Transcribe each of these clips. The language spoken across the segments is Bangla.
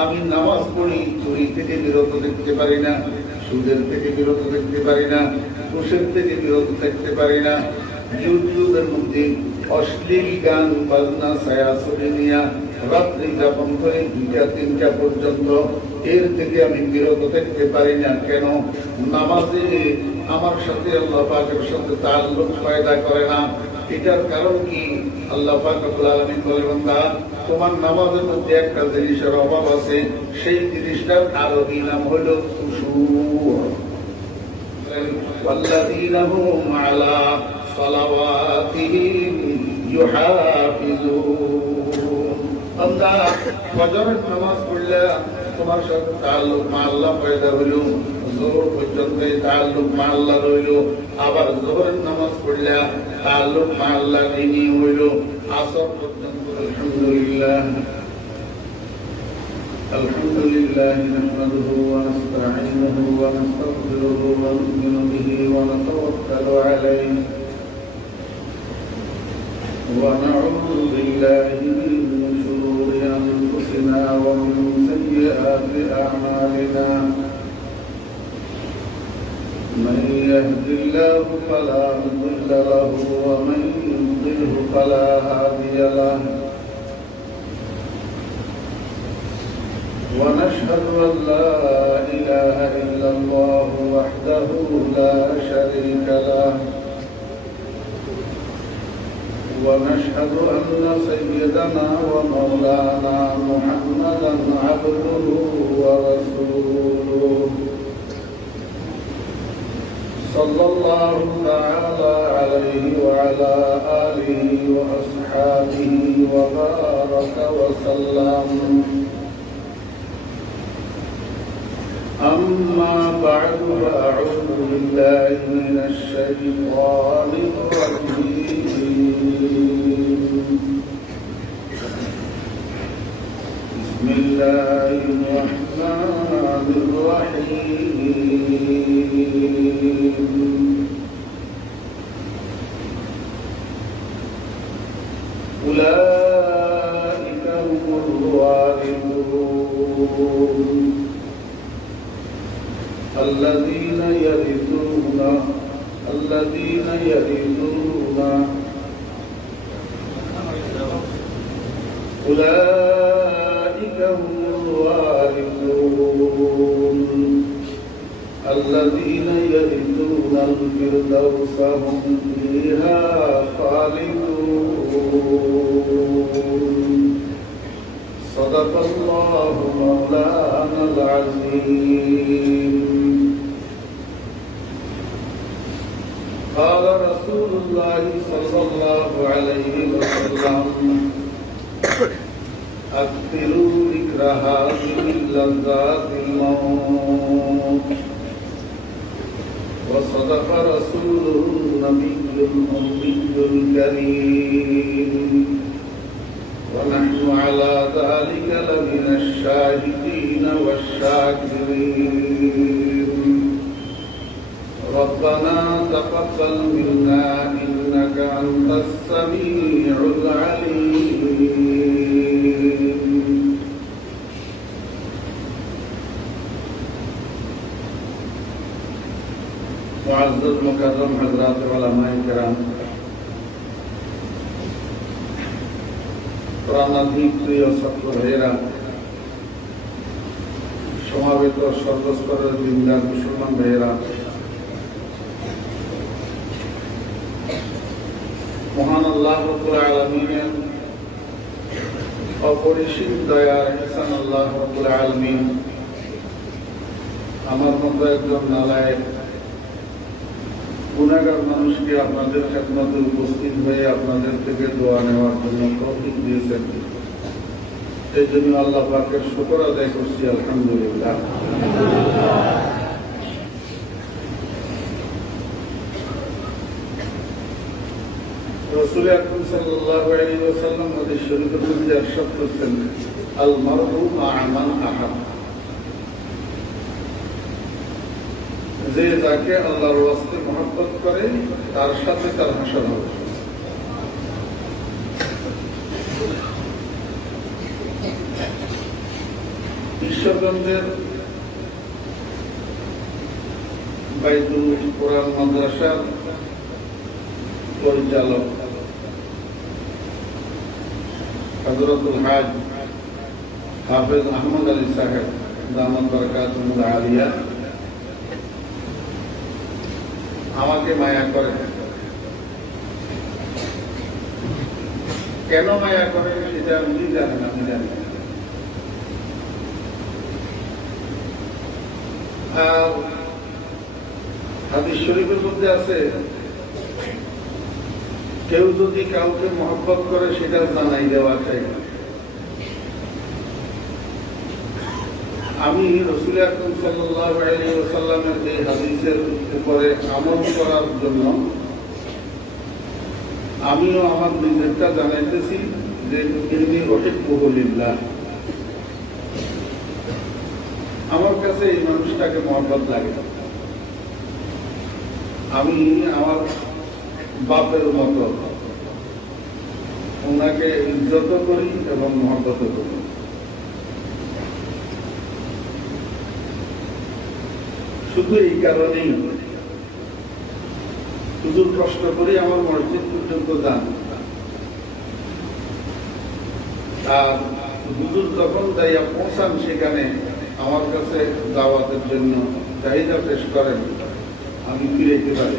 আমি নামাজ পড়ি, চুরি থেকে বিরত থাকতে পারি না, সুদের থেকে বিরত থাকতে পারি না, ঘুষের থেকে বিরত থাকতে পারি না, ইউটিউবের মধ্যে অশ্লীল গান বাজনা ছায়াছবি নিয়ে রাত্রি যাপন করে 2টা-3টা পর্যন্ত, এর থেকে আমি বিরত থাকতে পারি না। কেন? নামাজে আমার সাথে আল্লাহ পাকের সাথে তাআল্লুক পয়দা করে না। এটার কারণ কি? আল্লাহ পাক রব্বুল আলামিন বলেন, বান্দা তোমার নামাজের মধ্যে একটা জিনিসের অভাব আছে, সেই জিনিসটার আরবি নাম হলো খুশু'। ওয়াল্লাযীনা হুম আলা সালাওয়াতিহিম ইউহাফিজুন। বান্দা ফজরের নামাজ পড়লে তোমার সাথে তাআল্লুক মা আল্লাহ পয়দা হলো, যোহর পর্যন্ত তাআল্লুক মা আল্লাহ রইল, আবার যোহরের নামাজ পড়লে তাআল্লুক মা আল্লাহ নেই হইল, আসর পর্যন্ত। আলহামদুলিল্লাহ আলহামদুলিল্লাহ নাহমাদুহু ওয়া নাস্তাঈনুহু ওয়া নাস্তাগফিরুহু ওয়া নু'মিনু বিহি ওয়া নাতাওয়াক্কালু আলাইহি ওয়া না'উযু বিল্লাহি মিন শুরুরি আনফুসিনা ওয়া মিন সাইয়্যাতি আ'মালিনা। من يهد الله فلا مضل له ومن يضلل فلا هادي له. ونشهد أن لا إله إلا الله وحده لا شريك له. ونشهد أن سيدنا ومولانا محمدا عبده ورسوله صلى الله تعالى عليه وعلى آله وأصحابه وبارك وسلم. أما بعد فأعوذ بالله من الشيطان الرجيم. بسم الله الرحمن الرحيم. أولئك هم الوارثون الذين يرثون أولئك هم الوارثون الذين يرثون الفردوس هم فيها خالدون. صدق الله مولانا العظيم. قال رسول الله صلى الله عليه وسلم أكثروا ذكر هذه اللذات الموت. وصدق رسوله النبي الأمي الكريم. ونحن على ذلك لمن الشاهدين والشاكرين. ربنا تقبل منا إنك أنت السميع العليم. معزز مكرم حضرات علماء کرام, প্রাণাধিক প্রিয় ছাত্র ভাইয়েরা, সমাবেত সর্বস্তরের দিনদার মুসলমান ভাইয়েরা, মহান আল্লাহ রাব্বুল আলামিনের অপরিসীম দয়ার ইহসান আল্লাহ রাব্বুল আলামিন আমার মতো একজন নালায়েক গুনাহগার মানুষকে আপনাদের খেদমতে উপস্থিত হয়ে আপনাদের থেকে দোয়া নেওয়ার জন্য তৌফিক দিয়েছেন। এই জন্য আল্লাহ পাকের শুকর আদায় করছি, আলহামদুলিল্লাহ। রাসূল আকরাম সাল্লাল্লাহু আলাইহি ওয়াসাল্লাম হাদিস শরীফের মধ্যে ইরশাদ করেছেন, আল মারউ মা'a মান আহাব। যে যাকে আল্লাহর ওয়াস্তে মহব্বত করে তার সাথে তার হাসর হবে। ঈশ্বরগঞ্জের বাইতুল কোরআন মাদ্রাসার পরিচালক হযরতুল হাজ হাফেজ আহমদ আলী সাহেব দামাত বারাকাতুহুল আলিয়া আমাকে মায়া করে। কেন মায়া করে সেটা উনি জানেন, আমি জানি। আর হাদিস শরীফের মধ্যে আছে, কেউ যদি কাউকে মহব্বত করে সেটা জানাই দেওয়া চাই। আমি রাসূল আকরাম সাল্লাল্লাহু আলাইহি ওয়াসাল্লামের এই হাদিসের উপরে আমল করার জন্য আমিও আমার নিজেরটা জানাইতেছি যে ইন্নী উহিব্বুহু লিল্লাহ, আমার কাছে এই মানুষটাকে মহব্বত লাগে। আমি আমার বাপের মতো ওনাকে ইজ্জত করি এবং মহব্বত করি। শুধু এই কারণেই হুজুর কষ্ট করে আমার মসজিদ পর্যন্ত যান, আর হুজুর যখন যাইয়া পৌঁছান সেখানে আমার কাছে দাওয়াতের জন্য চাহিদা পেশ করেন, আমি ফিরেতে পারি।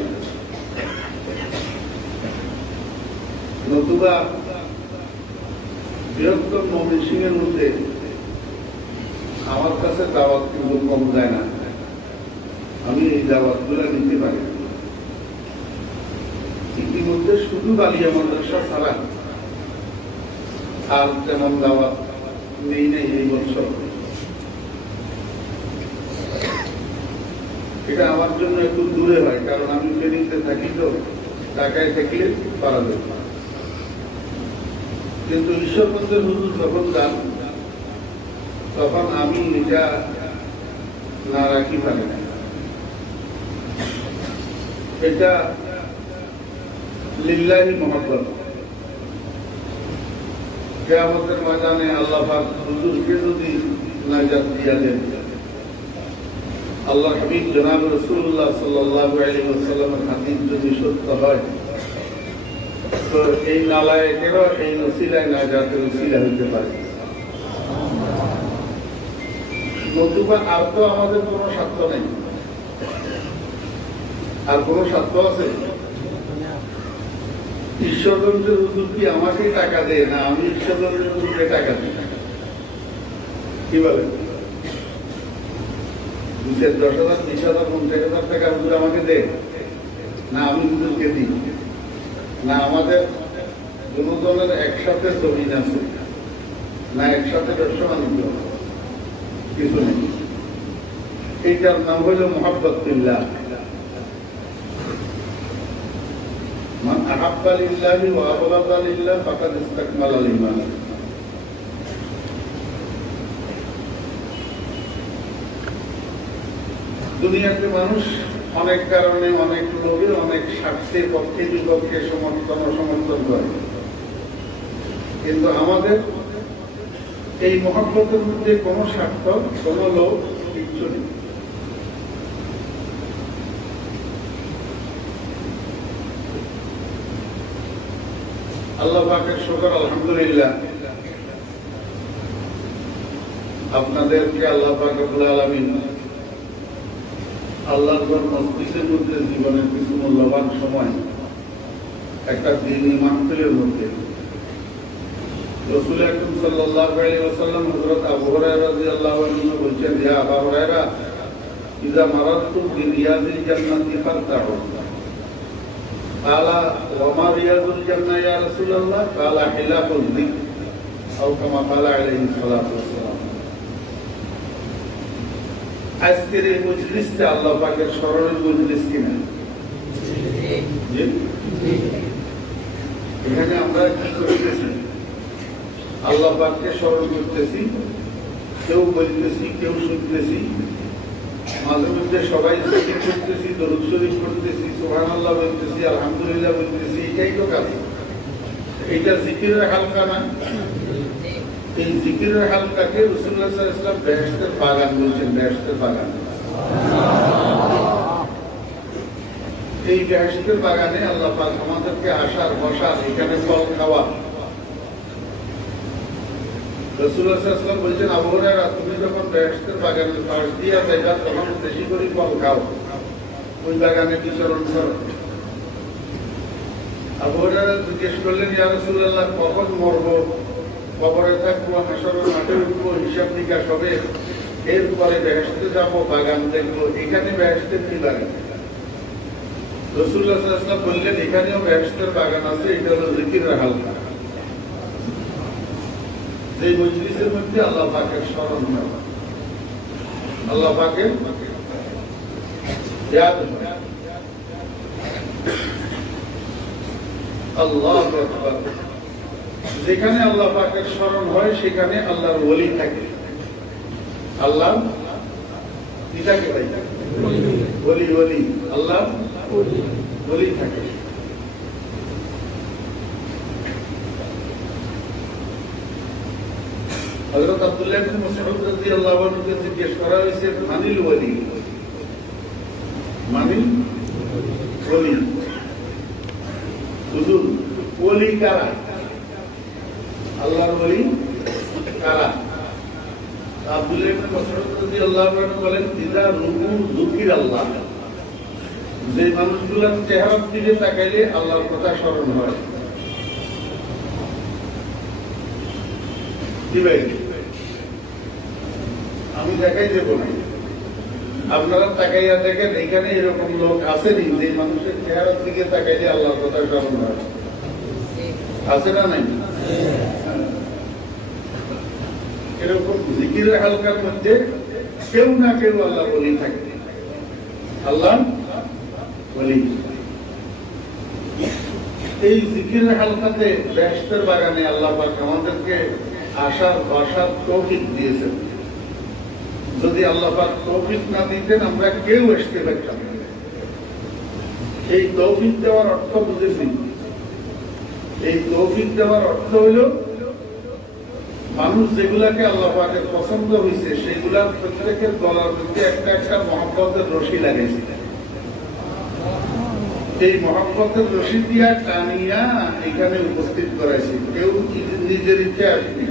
নতুবা বৃহত্তম ময়মনসিংহের মধ্যে আমার কাছে দাওয়াত কিন্তু কম যায় না, আমি এই দাওয়াতগুলো নিতে পারি। ইতিমধ্যে শুধু বালিয়া মাদ্রাসা ছাড়া আর তেমন দাওয়াত নেই নাই এই বছর। এটা আমার জন্য একটু দূরে হয়, কারণ আমি ফেনীতে থাকি, তো ঢাকায় থাকলে পারা যাবে। কিন্তু ঈশ্বরগঞ্জের হুজুর যখন যান তখন আমি এটা না রাখি পারি না। এটা লিল্লাহি মুহাব্বত। কিয়ামতের ময়দানে আল্লাহ পাক হুজুরকে যদি নাজাত দিয়া দেন, আল্লাহ হাবিব জনাব রাসূলুল্লাহ সাল্লাল্লাহু আলাইহি ওয়াসাল্লামের হাদিস যদি সত্য হয়, তো এই নালায়েকেরও এই ওসিলায় নাজাতের ওসিলা হইতে পারে। নতুবা আর তো আমাদের কোনো স্বার্থ নেই। আর কোনো স্বার্থ আছে? ঈশ্বরগঞ্জের হুজুর কি আমাকে টাকা দেয় না আমি ঈশ্বরগঞ্জের হুজুরকে টাকা দিই? কি বলেন? 10,000, 20,000, 50,000 টাকা হুজুর আমাকে দেয় না আমি হুজুরকে দিই? না আমাদের দুজনের একসাথে জমিন আছে, না একসাথে ব্যবসা বাণিজ্য, কিছু নেই। এইটার নাম হইল মুহাব্বত বিল্লাহ। মান আহাব্বা লিল্লাহি ওয়া আবগাদা লিল্লাহ ফাকাদ ইসতাকমালাল ঈমান। দুনিয়াতে মানুষ অনেক কারণে, অনেক লোভে, অনেক স্বার্থে পক্ষে বিপক্ষে সমর্থন করে, কিন্তু আমাদের এই মহব্বতের মধ্যে কোনো স্বার্থ, কোনো লোভ কিচ্ছু নেই। আল্লাহ পাকের শুকর, আলহামদুলিল্লাহ, আপনাদেরকে আল্লাহ পাক রব্বুল আলামিন আল্লাহর ঘর মসজিদের মধ্যে জীবনের কিছু মূল্যবান সময় একটা দ্বীনি মাহফিলের মধ্যে রাসূল আকরাম সাল্লাল্লাহু আলাইহি ওয়াসাল্লাম হযরত আবু হুরায়রা রাদিয়াল্লাহু আনহু বলেছেন, ইয়া আবু হুরায়রা, ইযা মারাতু বিরিয়াজিল জান্নাতি ফারতাউ। ক্বালা ওয়া মা রিয়াজুল জান্নাহ ইয়া রাসূলুল্লাহ? ক্বালা হিলাকুল যিকর আও কামা ক্বালা আলাইহি সাল্লাতু ওয়াসসালাম। আজকের এই মজলিসটা আল্লাহ পাকের স্মরণের মজলিস কিনা? এখানে আমরা কি করতেছি? আল্লাহ পাককে স্মরণ করতেছি, কেউ বলতেছি, কেউ শুনতেছি, মাঝে মধ্যে সবাই জিকির করতেছি, দরুদ শরীফ করতেছি, সুবহানাল্লাহ বলতেছি, আলহামদুলিল্লাহ বলতেছি। এটাই তো কাজ। এইটা জিকিরের হালকা না? এই জিকিরের হালকাকে রাসূলুল্লাহ সাল্লাল্লাহু আলাইহি ওয়াসাল্লাম বেহেশতের বাগান বলছেন, বেহেশতের বাগান। এই বেহেশতের বাগানে আল্লাহ পাক আমাদেরকে আসার, বসার, এখানে ফল খাওয়া। রাসূলুল্লাহ সাল্লাল্লাহু আলাইহি ওয়াসাল্লাম বলছেন, আবু হুরায়রা, তুমি যখন বেহেশতের বাগানের পাশ দিয়ে যাইবা তখন বেশি করে ফল খাও, ওই বাগানে বিচরণ করো। আবু হুরায়রা জিজ্ঞেস করলেন, ইয়া রাসূলুল্লাহ, কখন মরবো, কবরে থাকবো, হাসরের মাঠে উঠবো, হিসাব নিকাশ হবে, এরপরে বেহেশতে যাবো, বাগান দেখবো, এখানে বেহেশতের কি বাগান? রাসূলুল্লাহ সাল্লাল্লাহু আলাইহি ওয়াসাল্লাম বললেন, এখানেও বেহেশতের বাগান আছে, এটা হলো জিকিরের হালকা। যে মজলিসের মধ্যে আল্লাহ পাকের স্মরণ হয়, আল্লাহ পাকের ইয়াদ হয়। আল্লাহু আকবার। যেখানে আল্লাহ পাকের স্মরণ হয় সেখানে আল্লাহর ওলি থাকে। আল্লাহ কি থাকে ভাই? ওলি। ওলি, আল্লাহ ওলি থাকে। হযরত আব্দুল্লাহ ইবনে মাসউদ রাদিয়াল্লাহু আনহু-কে জিজ্ঞেস করা হয়েছে, মানিল ওলি, মানিল ওলি, হুজুর ওলি কারা? আল্লাহর ওলি কারা? আব্দুল্লাহ ইবনে মাসউদ রাদিয়াল্লাহু আনহু বলেন, ইযা রুকু যুকিরাল্লাহ, যে মানুষগুলোর চেহারার দিকে তাকাইলে আল্লাহর কথা স্মরণ হয়। আমি দেখাই দেব না, আপনারা তাকাইয়া দেখেন, এখানে এরকম লোক আসেনি যে মানুষের চেহারার দিকে তাকাইলে আল্লাহর কথা স্মরণ হয়? আছে না নাই? এরকম জিকিরের হালকার মধ্যে কেউ না কেউ আল্লাহ বলি থাকে। আল্লাহ বলি। এই জিকিরের হালকাতে, বেহেশতের বাগানে আল্লাহ পাক আমাদেরকে আসার, বসার তৌফিক দিয়েছেন। যদি আল্লাহ পাক তৌফিক না দিতেন আমরা কেউ আসতে পারতাম না। এই তৌফিক দেওয়ার অর্থ বুঝেছি। এই তৌফিক দেওয়ার অর্থ হইল, মানুষ যেগুলাকে আল্লাহ পাকের পছন্দ হয়েছে সেগুলার প্রত্যেকের গলার মধ্যে একটা একটা মহব্বতের রশি লাগাইছে। এই মহব্বতের রশি দিয়া টানিয়া এখানে উপস্থিত করাইছে, কেউ নিজের ইচ্ছে আসেনি।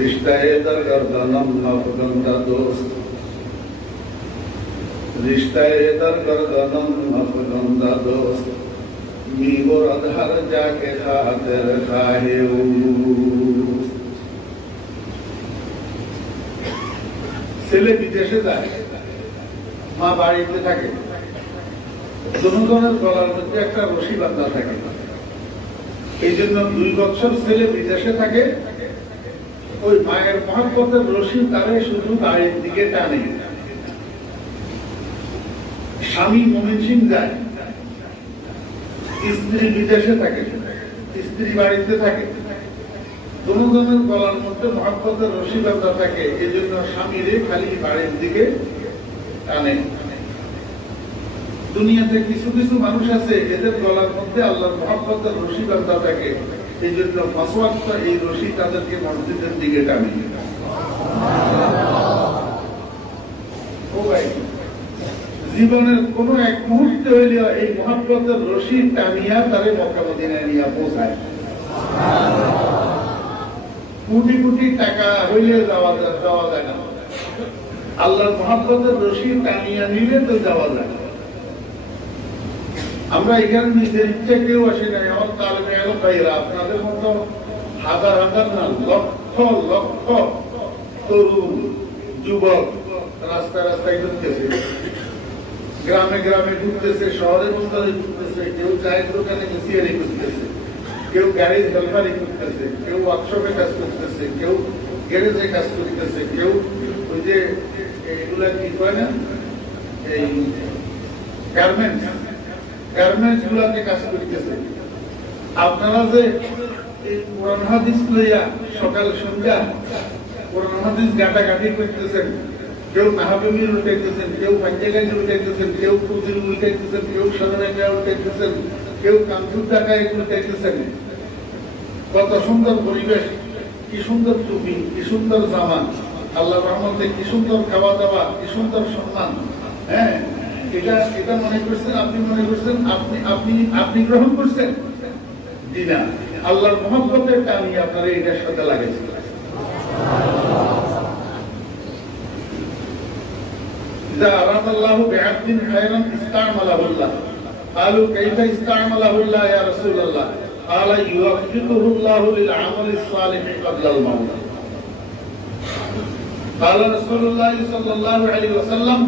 रिश्ता है दरगर्दनम अफगंदा दोस्त, रिश्ता है दरगर्दनम अफगंदा दोस्त, मीवर अधर जाके खातिर खाहे ছেলে বিদেশে যায়, মা বাড়িতে থাকে, জনগণের গলার মধ্যে একটা রশি বাঁধা থাকে। এই জন্য 2 বছর ছেলে বিদেশে থাকে, ওই মায়ের মহব্বতের রশি তারে শুধু বাড়ির দিকে টানে। স্বামী ময়মনসিংহ যায়, স্ত্রী বিদেশে থাকে, স্ত্রী বাড়িতে থাকে, জনগণের গলার মধ্যে মহব্বতের রশি বাঁধা থাকে। এই জন্য স্বামীরে খালি বাড়ির দিকে টানে। দুনিয়াতে কিছু কিছু মানুষ আছে, এদের গলার মধ্যে আল্লাহর মহব্বতের রশি বাঁধা থাকে। এই জন্য ফাসওয়াক্ত এই রশি তাদেরকে মসজিদের দিকে টানে। ও ভাই, জীবনের কোন এক মুহূর্তে হইলে এই মহব্বতের রশি টানিয়া তারে মক্কা মদিনায় নিয়ে পৌঁছায়। কোটি কোটি টাকা হইলে যাওয়া যায় না, আল্লাহর মহব্বতের রশি টানিয়া নিলে তো যাওয়া যায়। আমরা এখানে নিজের ইচ্ছে কেউ আসি নাই। আমার তালেবে এলো ভাইরা, আপনাদের মতো হাজার হাজার না, লক্ষ লক্ষ তরুণ যুবক রাস্তায় রাস্তায় ঘুরতেছে, গ্রামে গ্রামে ঘুরতেছে, শহরে বস্তায় ঘুরতেছে, কেউ চায়ের দোকানে মিশিয়ারি ঘুরতেছে, কেউ গাড়ির হেল্পারি করতেছে, কেউ ওয়ার্কশপে কাজ করতেছে, কেউ গ্যারেজে কাজ করতেছে, কেউ ওই যে এগুলা কি কয় না, এই গার্মেন্টস গুলাতে কাজ করতেছে। আপনারা যে এই কোরআন হাদিস লইয়া সকাল সন্ধ্যা কোরআন হাদিস গাটাগাটি করতেছেন, কেউ মাহবুবির উঠাইতেছেন, কেউ পাঞ্জাগাঞ্জ উঠাইতেছেন, কেউ পুজির উঠাইতেছেন, কেউ সাধারণা উঠাইতেছেন, কেউ কামসুর টাকায় উঠাইতেছেন, কত সুন্দর পরিবেশ, কি সুন্দর টুপি, কি সুন্দর জামা, আল্লাহ রহমতে কি সুন্দর খাওয়া দাওয়া, কি সুন্দর সম্মান। হ্যাঁ, এটা মনে করছেন, আপনি মনে করছেন আপনি আপনি আপনি গ্রহণ করছেন? জি না, আল্লাহর মহব্বতের টানি আপনারা এটার সাথে লাগাইছে। إذا أراد الله بعبد خيرا استعمله الله. قالوا كيف استعمله الله يا رسول الله؟ قال يوفقه الله للعمل الصالح قبل الموت. قال رسول الله صلى الله عليه وسلم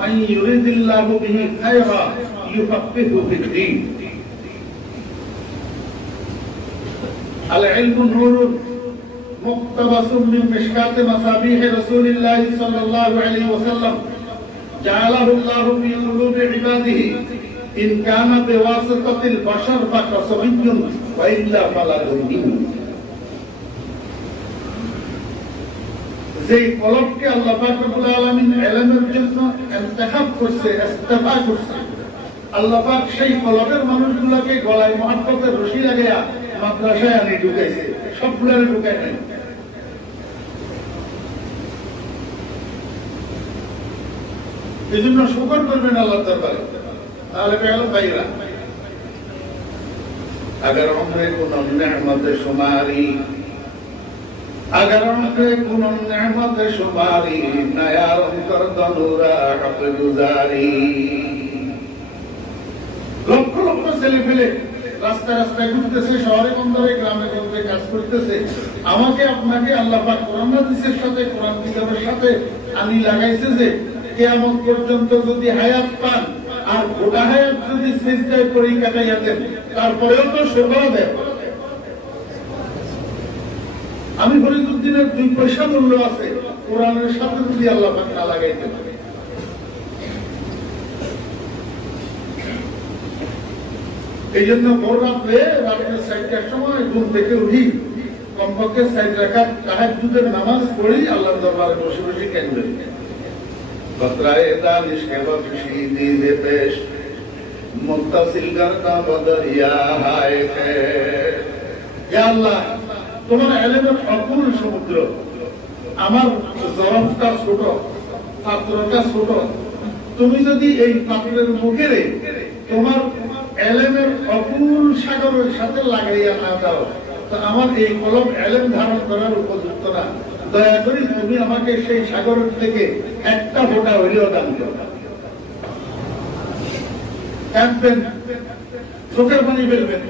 من يريد الله به خيرا يفقهه في الدين. العلم نور مقتبس من مشكاة مصابيح رسول الله صلى الله عليه وسلم جعله الله في قلوب عباده إن كان بواسطة البشر فكصبي وإلا فلا دين. যে কলবকে আল্লাহ পাক রব্বুল আলামিন ইলমের জন্য ইন্তেখাব করছে, ইস্তেফা করছে, আল্লাহ পাক সেই কলবের মানুষগুলোকে গলায় মহব্বতের রশি লাগাইয়া মাদ্রাসায় আনি ঢুকাইছে, সবগুলোরে ঢুকায় নাই। এই জন্য শুকর করবেন আল্লাহ দরবারে। তাহলে গেল ভাইরা, अगर हमने कुन नेमत शुमारी, अगर हमने कुन नेमत शुमारी नया कर तनुरा हक गुजारी। লক্ষ লক্ষ ছেলে ফেলে রাস্তায় রাস্তায় ঘুরতেছে, শহরে বন্দরে গ্রামে গঞ্জে কাজ করতেছে। আমাকে আপনাকে আল্লাহ পাক কোরআন হাদিসের সাথে, কোরআন কিতাবের সাথে আনি লাগাইছে যে কিয়ামত পর্যন্ত যদি হায়াত পান আর গোটা হায়াত যদি সিজদায় পড়ে কাটাইয়া দেন, তারপরেও তো শোভা দেয়। আমি ফরিদুদ্দিনের 2 পয়সা মূল্য আছে কোরআনের সাথে যদি আল্লাহ পাক না লাগাইতে পারে। এই জন্য ভোর রাত্রে 4টার সময় ঘুম থেকে উঠি, কমপক্ষে 4 রাকাত তাহাজ্জুদের নামাজ পড়ি, আল্লাহর দরবারে বসে বসে কেন্দ্রে बतराए दानिश के बख्शी दीदे पेश मुत्तसिल करता बदरिया हाय खे। या अल्लाह, তোমার ইলমের অকুল সমুদ্র, আমার জরফটা ছোট, পাত্রটা ছোট, তুমি যদি এই পাত্রের মুখে তোমার ইলমের অকুল সাগরের সাথে লাগাইয়া না দাও, তো আমার এই কলম ইলম ধারণ করার উপযুক্ত না। দয়া করে তুমি আমাকে সেই সাগরের থেকে একটা ফোঁটা হইলেও দান করো। কাঁদবেন, চোখের পানি ফেলবেন।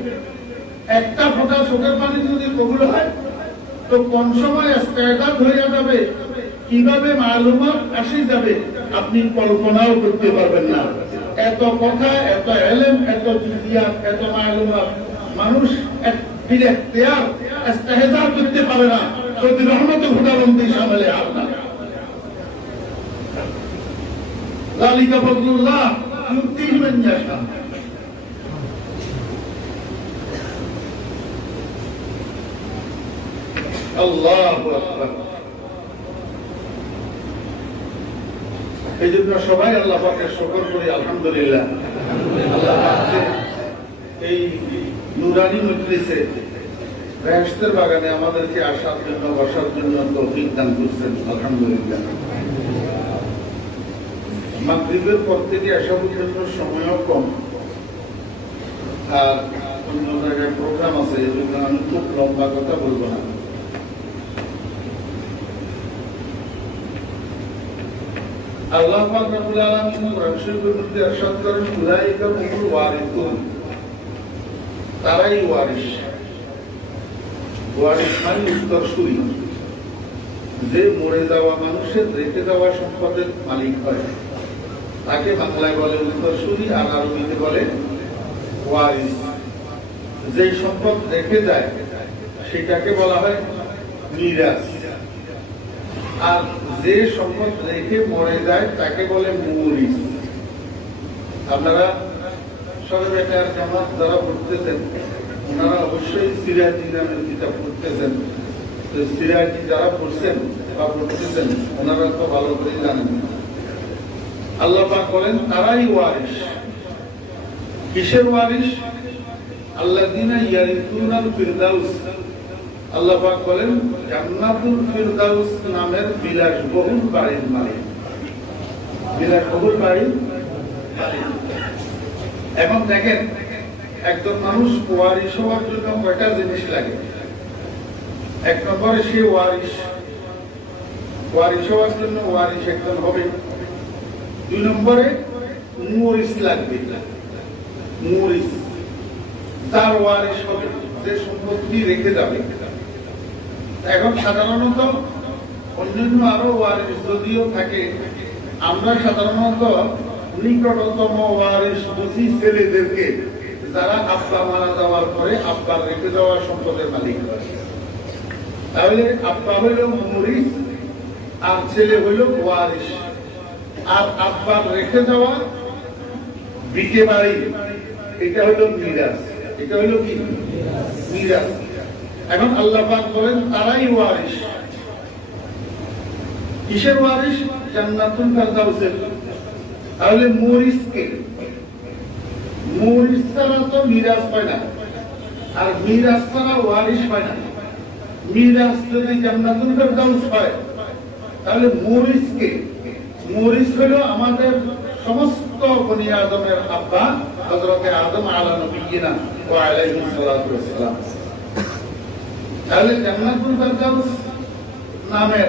একটা ফোঁটা চোখের পানি যদি কবুল হয়, তো কোন সময় ইস্তেদাদ হয়ে যাবে, কিভাবে মালুমাত আসে যাবে আপনি কল্পনাও করতে পারবেন না। এত কথা, এত ইলম, এত জুজিয়াত, এত মালুমাত মানুষ বিলেখতিয়ার ইস্তেহজা করতে পারে না যদি রহমত খুদাবন্দি সামলে আল্লাহ। যালিকা ফাদলুল্লাহ ইউতিহি মান ইয়াশা। আল্লাহু আকবার। এই জন্য সবাই আল্লাহ পাকের শুকর করি, আলহামদুলিল্লাহ। আল্লাহ পাক এই নুরানি মজলিসে বেহেশতের বাগানে আমাদেরকে আসার জন্য, বসার জন্য তৌফিক দান করছেন, আলহামদুলিল্লাহ। মাগরিবের পর থেকে আসার জন্য সময়ও কম, আর অন্য জায়গায় প্রোগ্রাম আছে, এই জন্য আমি খুব লম্বা কথা বলবো না। আল্লাহ পাক রব্বুল আলামিন কোরআন শরীফের মধ্যে ইরশাদ করেন, উলাইকা হুমুল ওয়ারিসুন, তারাই ওয়ারিস। ওয়ারিস মানে উত্তরসূরি, যে মরে যাওয়া মানুষের রেখে যাওয়া সম্পদের মালিক হয় তাকে বাংলায় বলে উত্তরসূরি, আর আরবিতে বলে ওয়ারিস। যে সম্পদ রেখে যায় সেটাকে বলা হয় মিরাস, আর যে সম্পদ রেখে মরে যায় তাকে বলে মুরিস। আপনারা সবে বেটার জামাত যারা পড়তেছেন, ওনারা অবশ্যই সিরাজি নামের কিতাব পড়তেছেন। তো সিরাজি যারা পড়ছেন বা পড়তেছেন, ওনারা তো ভালো করে জানেন। আল্লাহ পাক বলেন তারাই ওয়ারিস। কিসের ওয়ারিস? আল্লাযীনা ইয়ারিসুনাল ফিরদাউস আল্লাহ পাক বলেন জান্নাতুল ফিরদাউস নামের বিলাসবহুল বাড়ির মালিক। বিলাসবহুল বাড়ির মালিক। এখন দেখেন একজন মানুষ ওয়ারিশ হওয়ার জন্য কয়টা জিনিস লাগে। এক নম্বরে সে ওয়ারিশ হওয়ার জন্য ওয়ারিশ একজন হবে। দুই নম্বরে মুরিস লাগবে। মুরিস তার ওয়ারিশ হবে, যে সম্পত্তি রেখে যাবে। এখন সাধারণত অন্যান্য আরো ওয়ারিশ যদিও থাকে, আমরা সাধারণত নিকটতম ওয়ারিশ বুঝি ছেলেদেরকে, যারা আব্বা মারা যাওয়ার পরে আব্বার রেখে যাওয়া সম্পদের মালিক হয়। তাহলে আব্বা হইল মুরিস আর ছেলে হইল ওয়ারিশ। আর আব্বার রেখে যাওয়া বিকে বাড়ি, এটা হইল মিরাস। এটা হইল কি? মিরাস। এখন আল্লাহ পাক বলেন তারাই ওয়ারিশ। কিসের ওয়ারিশ? জান্নাতুল ফিরদাউসের। তাহলে মুরিস কে? মুরিস ছাড়া তো মিরাস পায় না, আর মিরাস ছাড়া ওয়ারিশ পায় না। মিরাস যদি জান্নাতুল ফিরদাউস হয়, তাহলে মুরিস কে? মুরিস হলো আমাদের সমস্ত বনি আদমের আব্বা হযরতে আদম আলা নবিয়িনা ওয়া আলাইহিস সালাতু ওয়াস সালাম। তাহলে জান্নাতুল ফিরদাউস নামের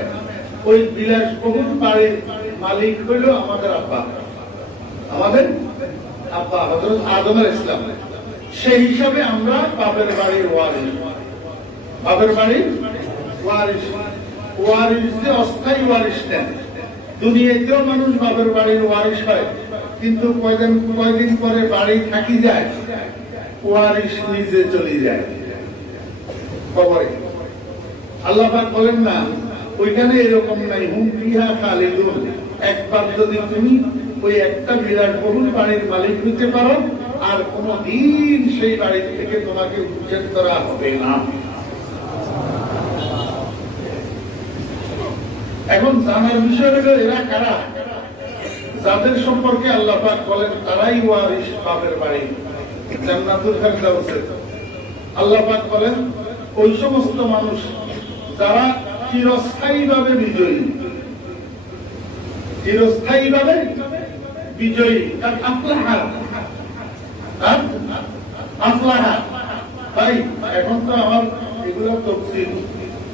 ওই বিলাসবহুল বাড়ির মালিক হইল আমাদের আব্বা, আমাদের আব্বা হযরত আদম আলাইহিস সালাম। সেই হিসাবে আমরা বাপের বাড়ির ওয়ারিশ। বাপের বাড়ির ওয়ারিশ। ওয়ারিশ যে অস্থায়ী ওয়ারিশ নেন। দুনিয়াতেও মানুষ বাপের বাড়ির ওয়ারিশ হয়, কিন্তু কয়দিন পরে বাড়ি থাকি যায়, ওয়ারিশ নিজে চলে যায় কবরে। আল্লাহ পাক বলেন না ওইখানে এরকম নাই, হুম ফিহা খালিদুন। একবার যদি তুমি ওই একটা বিলাসবহুল বাড়ির মালিক হতে পারো, আর কোনদিন সেই বাড়ি থেকে তোমাকে উচ্ছেদ করা হবে না। এখন জানার বিষয় হলো এরা কারা, যাদের সম্পর্কে আল্লাহ পাক বলেন তারাই ওয়ারিশ বাপের বাড়ি জান্নাতুল ফিরদাউসের। আল্লাহ পাক বলেন ওই সমস্ত মানুষ যারা চিরস্থায়ীভাবে বিজয়ী। চিরস্থায়ীভাবে বিজয়ী। আফলাহা। ভাই এখন তো আমার এগুলো তাফসীর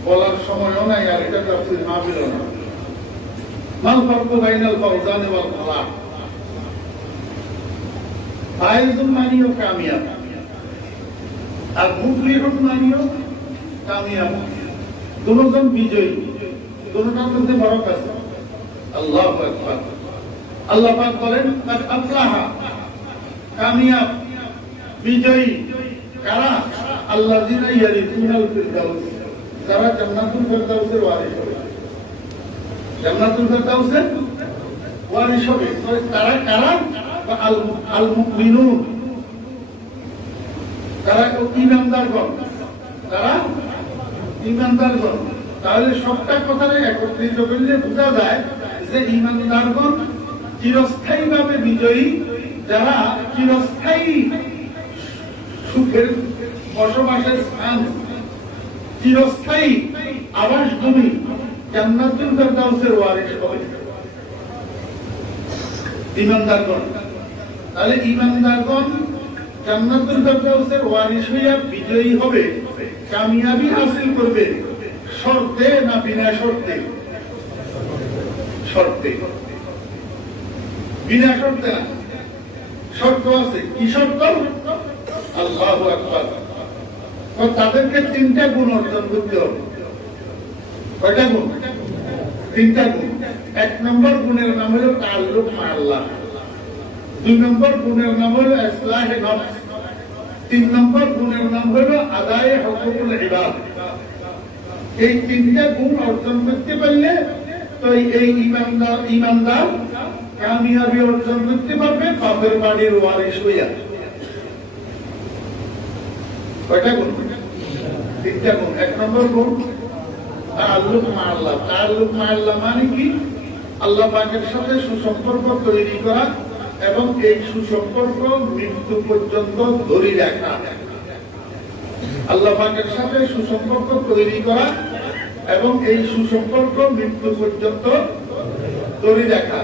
বলার সময়ও নাই, আর এটা তাফসীর মাহফিল না। মাল ফারকু বাইনাল ফাওজান ওয়াল ফালাহ। ফায়েজুন মানিও কামিয়াব, আর মুফলিহুন মানিও কামিয়াব। দুজন বিজয়ী, দুজনের মধ্যে বড় আছে। আল্লাহু আকবার। আল্লাহ পাক বলেন আফলাহা, কামিয়াব, বিজয়ী কারা? আল্লাযিনা ইয়ারিসুনাল ফিরদাউস, যারা জান্নাতুল ফিরদাউসের ওয়ারিশ হবে। জান্নাতুল ফিরদাউসের ওয়ারিশ হবে। তারা কারা? আল মুমিনুন, তারা ঈমানদারগণ। তারা ঈমানদারগণ। তাহলে সবটা কথারে একত্রিত করলে বোঝা যায় যে ঈমানদারগণ চিরস্থায়ীভাবে বিজয়ী, যারা চিরস্থায়ী সুখের বসবাসের স্থান, চিরস্থায়ী আবাসভূমি জান্নাতুল ফিরদাউসের ওয়ারিশ হবে ঈমানদারগণ। তাহলে ঈমানদারগণ জান্নাতুল ফিরদাউসের ওয়ারিশ হইয়া বিজয়ী হবে, কামিয়াবি হাসিল করবে। শর্তে না বিনা শর্তে? শর্তে। বিনা শর্তে না, শর্ত আছে। কি শর্ত? আল্লাহু আকবার। তাদেরকে তিনটা গুণ অর্জন করতে হবে। কয়টা গুণ? তিনটা গুণ। এক নম্বর গুণের নাম হলো তাআল্লুক মা আল্লাহ। দুই নম্বর গুণের নাম হলো ইসলাহে নফস। তিন নম্বর গুণের নাম হলো আদায়ে হুকুকুল ইবাদ। এই তিনটা গুণ অর্জন করতে পারলে তো এই ঈমানদার কামিয়াবি অর্জন করতে পারবে বাপের বাড়ির ওয়ারিশ হইয়া। কয়টা গুণ? তিনটা গুণ। এক নম্বর গুণ তাআল্লুক মা আল্লাহ। তাআল্লুক মা আল্লাহ মানে কি? আল্লাহ পাকের সাথে সুসম্পর্ক তৈরি করা এবং এই সুসম্পর্ক মৃত্যু পর্যন্ত ধরে রাখা। আল্লাহ পাকের সাথে সুসম্পর্ক তৈরি করা এবং এই সুসম্পর্ক মৃত্যু পর্যন্ত তৈরি রাখা।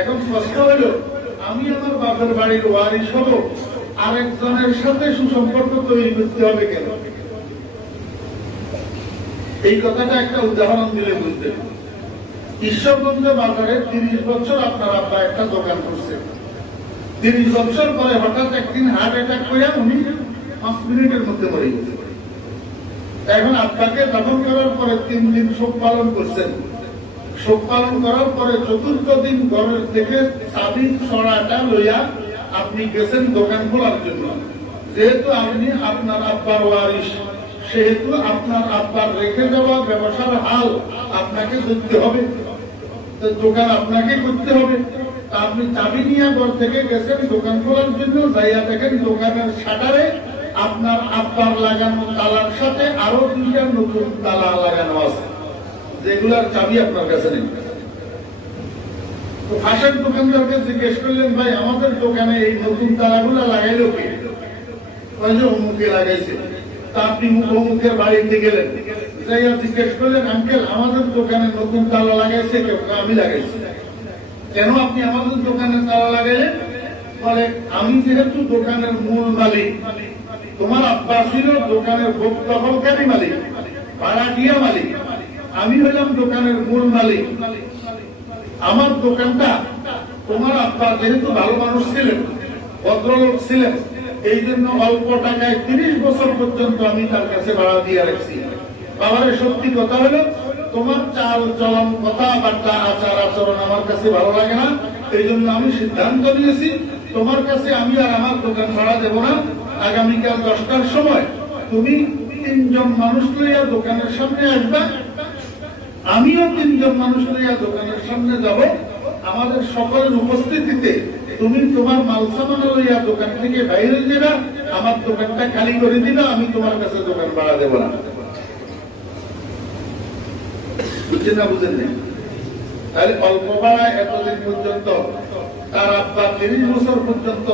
এখন প্রশ্ন হলো, আমি আমার বাপের বাড়ির ওয়ারিশ হব, আরেকজনের সাথে সুসম্পর্ক তৈরি করতে হবে কেন? এই কথাটা একটা উদাহরণ দিলে বুঝতে। ঈশ্বরগঞ্জ বাজারে 30 বছর আপনার আব্বা একটা দোকান করছে। 30 বছর পরে হঠাৎ একদিন হার্ট অ্যাটাক করে উনি 5 মিনিটের মধ্যে মরে গেছে। এখন আব্বাকে দাফন করার পরে 3 দিন শোক পালন করছেন। শোক পালন করার পরে 4th দিন ঘরের থেকে চাবি ছড়াটা লইয়া আপনি গেছেন দোকান খোলার জন্য। যেহেতু আপনি আপনার আব্বার ওয়ারিশ, সেহেতু আপনার আব্বার রেখে যাওয়া ব্যবসার হাল আপনাকে করতে হবে, দোকান আপনাকে করতে হবে। আপনি চাবি নিয়ে ঘর থেকে গেছেন দোকান খোলার জন্য, যাইয়া দেখেন দোকানের শাটারে আপনার আব্বার লাগানো তালার সাথে আরো 2টা নতুন তালা লাগানো আছে, যেগুলার চাবি আপনার কাছে নেই। তো ফাঁসের দোকানদারকে জিজ্ঞেস করলেন, ভাই আমাদের দোকানে এই নতুন তালাগুলা লাগাইলো কে? অমুকে লাগাইছে। তা আপনি অমুকের বাড়িতে গেলেন, যাইয়া জিজ্ঞেস করলেন, আঙ্কেল আমাদের দোকানে নতুন তালা লাগাইছে কে? আমি লাগাইছি। কেন আপনি আমাদের দোকানে তালা লাগাইলেন? বলে, আমি যেহেতু দোকানের মূল মালিক, তোমার আব্বা ছিল দোকানের ভোগ দখলকারী মালিক, ভাড়াটিয়া মালিক, আমি হলাম দোকানের মূল মালিক। আমার দোকানটা তোমার আব্বা যেহেতু ভালো মানুষ ছিলেন, ভদ্রলোক ছিলেন, এই জন্য অল্প টাকায় 30 বছর পর্যন্ত আমি তার কাছে ভাড়া দিয়ে রাখছি। বাবার সত্যি কথা হলো, তোমার চাল চলন, কথাবার্তা, আচার আচরণ আমার কাছে ভালো লাগে না। এই জন্য আমি সিদ্ধান্ত নিয়েছি, তোমার কাছে আমি আর আমার দোকান ভাড়া দেব না। আগামীকাল 10টার সময় তুমি 3 জন মানুষ লইয়া দোকানের সামনে আসবা, আমিও 3 জন মানুষ লইয়া দোকানের সামনে যাব। আমাদের সকলের উপস্থিতিতে তুমি তোমার মাল সামান লইয়া দোকান থেকে বাইরে যাবা, আমার দোকানটা খালি করে দিবা, আমি তোমার কাছে দোকান ভাড়া দেব না। বুঝছেন না? বুঝেন না? তাহলে অল্প ভাড়ায় এতদিন পর্যন্ত তার আব্বা 30 বছর পর্যন্ত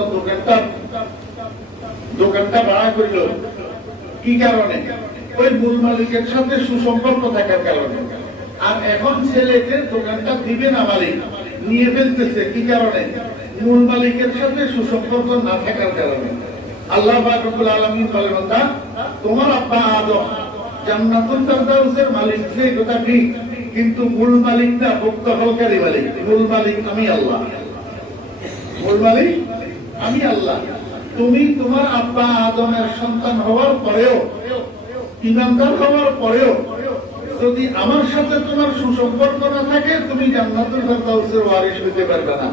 দোকানটা ভাড়া করিল। কি কারণে? ওই মূল মালিকের সাথে সুসম্পর্ক থাকার কারণে। আর এখন ছেলেকে দোকানটা দিবে না মালিক, নিয়ে ফেলতেছে। কি কারণে? মূল মালিকের সাথে সুসম্পর্ক না থাকার কারণে। আল্লাহ পাক রব্বুল আলামিন বলেন, তোমার আব্বা আদম জান্নাতুল ফেরদাউসের মালিক, সেই কথা ঠিক, কিন্তু মূল মালিক না, ভোগ দখলকারী মালিক। মূল মালিক আমি আল্লাহ, মূল মালিক আমি আল্লাহ। তুমি তোমার আব্বা আদমের সন্তান হওয়ার পরেও, ইমানদার হওয়ার পরেও যদি আমার সাথে তোমার সুসম্পর্ক না থাকে, তুমি জান্নাতুল ফেরদাউসের ওয়ারিশ হতে পারবে না।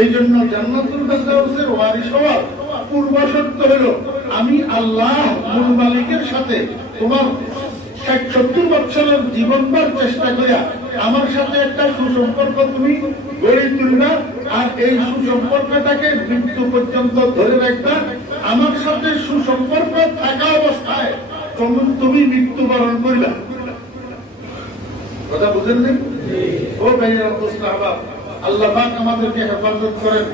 এই জন্য জান্নাতুল ফেরদাউসের ওয়ারিশ হওয়ার পূর্ব শর্ত হলো, আমি আল্লাহ মূল মালিকের সাথে তোমার 60-70 বছরের জীবনভর চেষ্টা করিয়া আমার সাথে একটা সুসম্পর্ক তুমি গড়ে তুলবা, আর এই সুসম্পর্কটাকে মৃত্যু পর্যন্ত ধরে রাখবা। আমার সাথে সুসম্পর্ক থাকা অবস্থায় তুমি মৃত্যুবরণ করিবা। কথা বুঝেন না? ও ভাইয়া, আল্লাহ পাক আমাদেরকে হেফাজত করেন।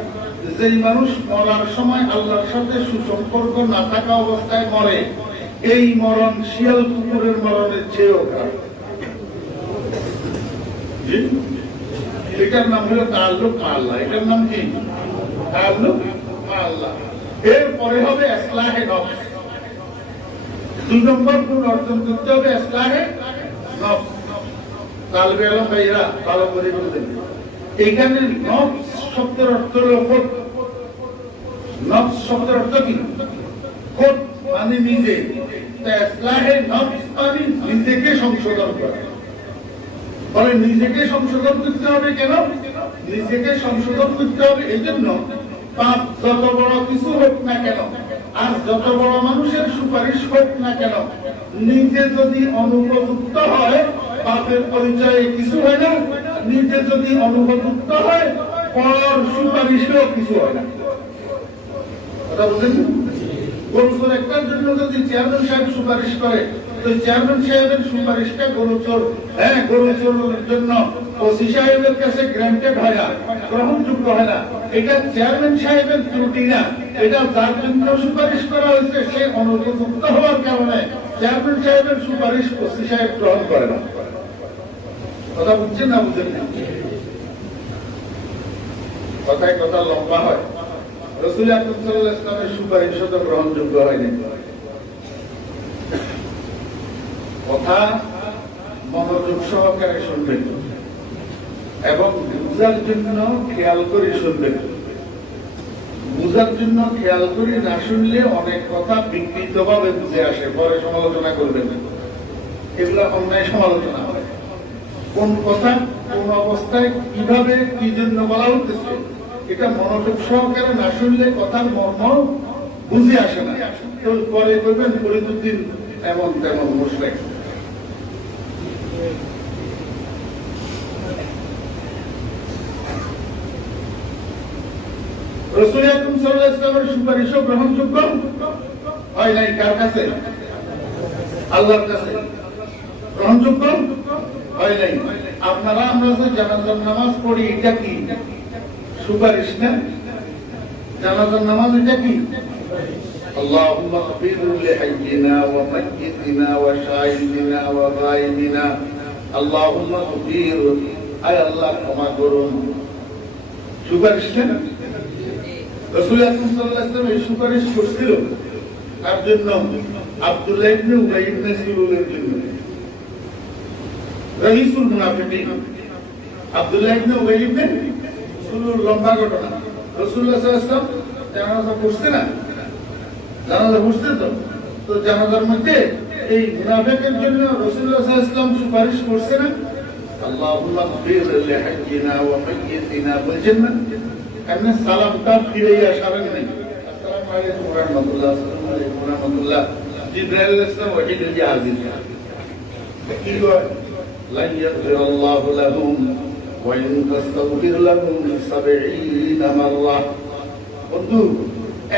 যেই মানুষ মরার সময় আল্লাহর সাথে সুসম্পর্ক না থাকা অবস্থায় মরে, এই মরণ শিয়াল কুকুরের মরণের চেয়েও খারাপ। এটার নাম হলো তাআল্লুক মা আল্লাহ। এটার নাম কি? তাআল্লুক মা আল্লাহ। এরপরে হবে ইসলাহে নফস। 2 নম্বর গুণ অর্জন করতে হবে ইসলাহে নফস। তালবে আলম ভাইরা ভালো করে বলতেন, এখানে নফস শব্দের অর্থ হলো খোদ। নফস শব্দের অর্থ কি? খোদ মানে নিজে। ইসলাহে নফস মানে নিজেকে সংশোধন করা। বলে নিজেকে সংশোধন করতে হবে কেন? নিজেকে সংশোধন করতে হবে এই জন্য, পাপ যত বড় কিছু হোক না কেন, আর যত বড় মানুষের সুপারিশ হোক না কেন, নিজে যদি অনুপযুক্ত হয়, পাপের পরিচয়ে কিছু হয় না। নিজে যদি অনুপযুক্ত হয়, পর সুপারিশেও কিছু হয় না। কথা বুঝেন? গোলসুর একটার জন্য যদি চেয়ারম্যান সাহেব সুপারিশ করে, তো তো চেয়ারম্যান সাহেবের সুপারিশটা গরুচোর গরুচোরের জন্য ওসি সাহেবের কাছে গ্রান্টেড হয় না, গ্রহণযোগ্য হয় না। এটা চেয়ারম্যান সাহেবের ত্রুটি না, এটা যার জন্য সুপারিশ করা হয়েছে সে অনুপযুক্ত হওয়ার কারণে চেয়ারম্যান সাহেবের সুপারিশ ওসি সাহেব গ্রহণ করে না। কথা বুঝছেন না বুঝছেন না? কথায় কথা লম্বা হয়। রাসূল আকরাম সাল্লাল্লাহু আলাইহি ওয়াসাল্লামের সুপারিশ তো গ্রহণযোগ্য হয়নি। কথা মনোযোগ সহকারে শুনবেন এবং বুঝার জন্য খেয়াল করে শুনবেন। বুঝার জন্য খেয়াল করে না শুনলে অনেক কথা বিকৃত ভাবে বুঝে আসে, পরে সমালোচনা করবেন। এগুলো অন্যায় সমালোচনা হয়। কোন কথা কোন অবস্থায় কিভাবে কি জন্য বলা হতেছে এটা মনোযোগ সহকারে না শুনলে কথার মর্ম বুঝে আসে না। তো পরে করবেন ফরিদুদ্দিন এমন তেমন মুশরিক। রাসূল আকরাম সাল্লাল্লাহু আলাইহি ওয়াসাল্লামের সুপারিশ গ্রহণযোগ্য হয় নাই কার কাছে? আল্লাহর কাছে। গ্রহণযোগ্য হয় নাই। আপনারা আমরা যে জানাজার নামাজ পড়ি এটা কি সুপারিশ না? জানাজার নামাজ এটা কি? আল্লাহুম্মা গফির লিহাইয়িনা ওয়া মাইয়িতিনা ওয়া শাহিদিনা ওয়া গায়িবিনা আল্লাহুম্মা গফির, আয় আল্লাহ ক্ষমা করুন। সুপারিশ না? রাসূল আকরাম সাল্লাল্লাহু আলাইহি ওয়াসাল্লাম এই সুপারিশ করছিল তার জন্য আব্দুল্লাহ ইবনে উবাই ইবনে সালুলের জন্য। রাইসুল মুনাফিকিন আব্দুল্লাহ ইবনে উবাই ইবনে সালুল, লম্বা ঘটনা। রাসূলুল্লাহ সাল্লাল্লাহু আলাইহি ওয়াসাল্লাম জানাজা পড়ছে না? জানাজা পড়ছে তো জানাজার মধ্যে এই মুনাফিকের জন্য রাসূলুল্লাহ সাল্লাল্লাহু আলাইহি ওয়াসাল্লাম সুপারিশ করছে না? আল্লাহুম্মা গফির লিহাইয়িনা ওয়া মাইয়িতিনা, বলছেন না? এমনি সালামটা ফিরে আসাবেন নাই। আসসালামু আলাইকুম ওয়া রাহমাতুল্লাহ, আসসালামু আলাইকুম ওয়া রাহমাতুল্লাহ। জিবরাইল আলাইহিস সালাম ওহী দিয়ে হাজির। কি কয়? লা ইয়াগফিরাল্লাহু লাহুম ওয়া ইন তাস্তাগফির লাহুম ৭০ মাররা। বন্ধু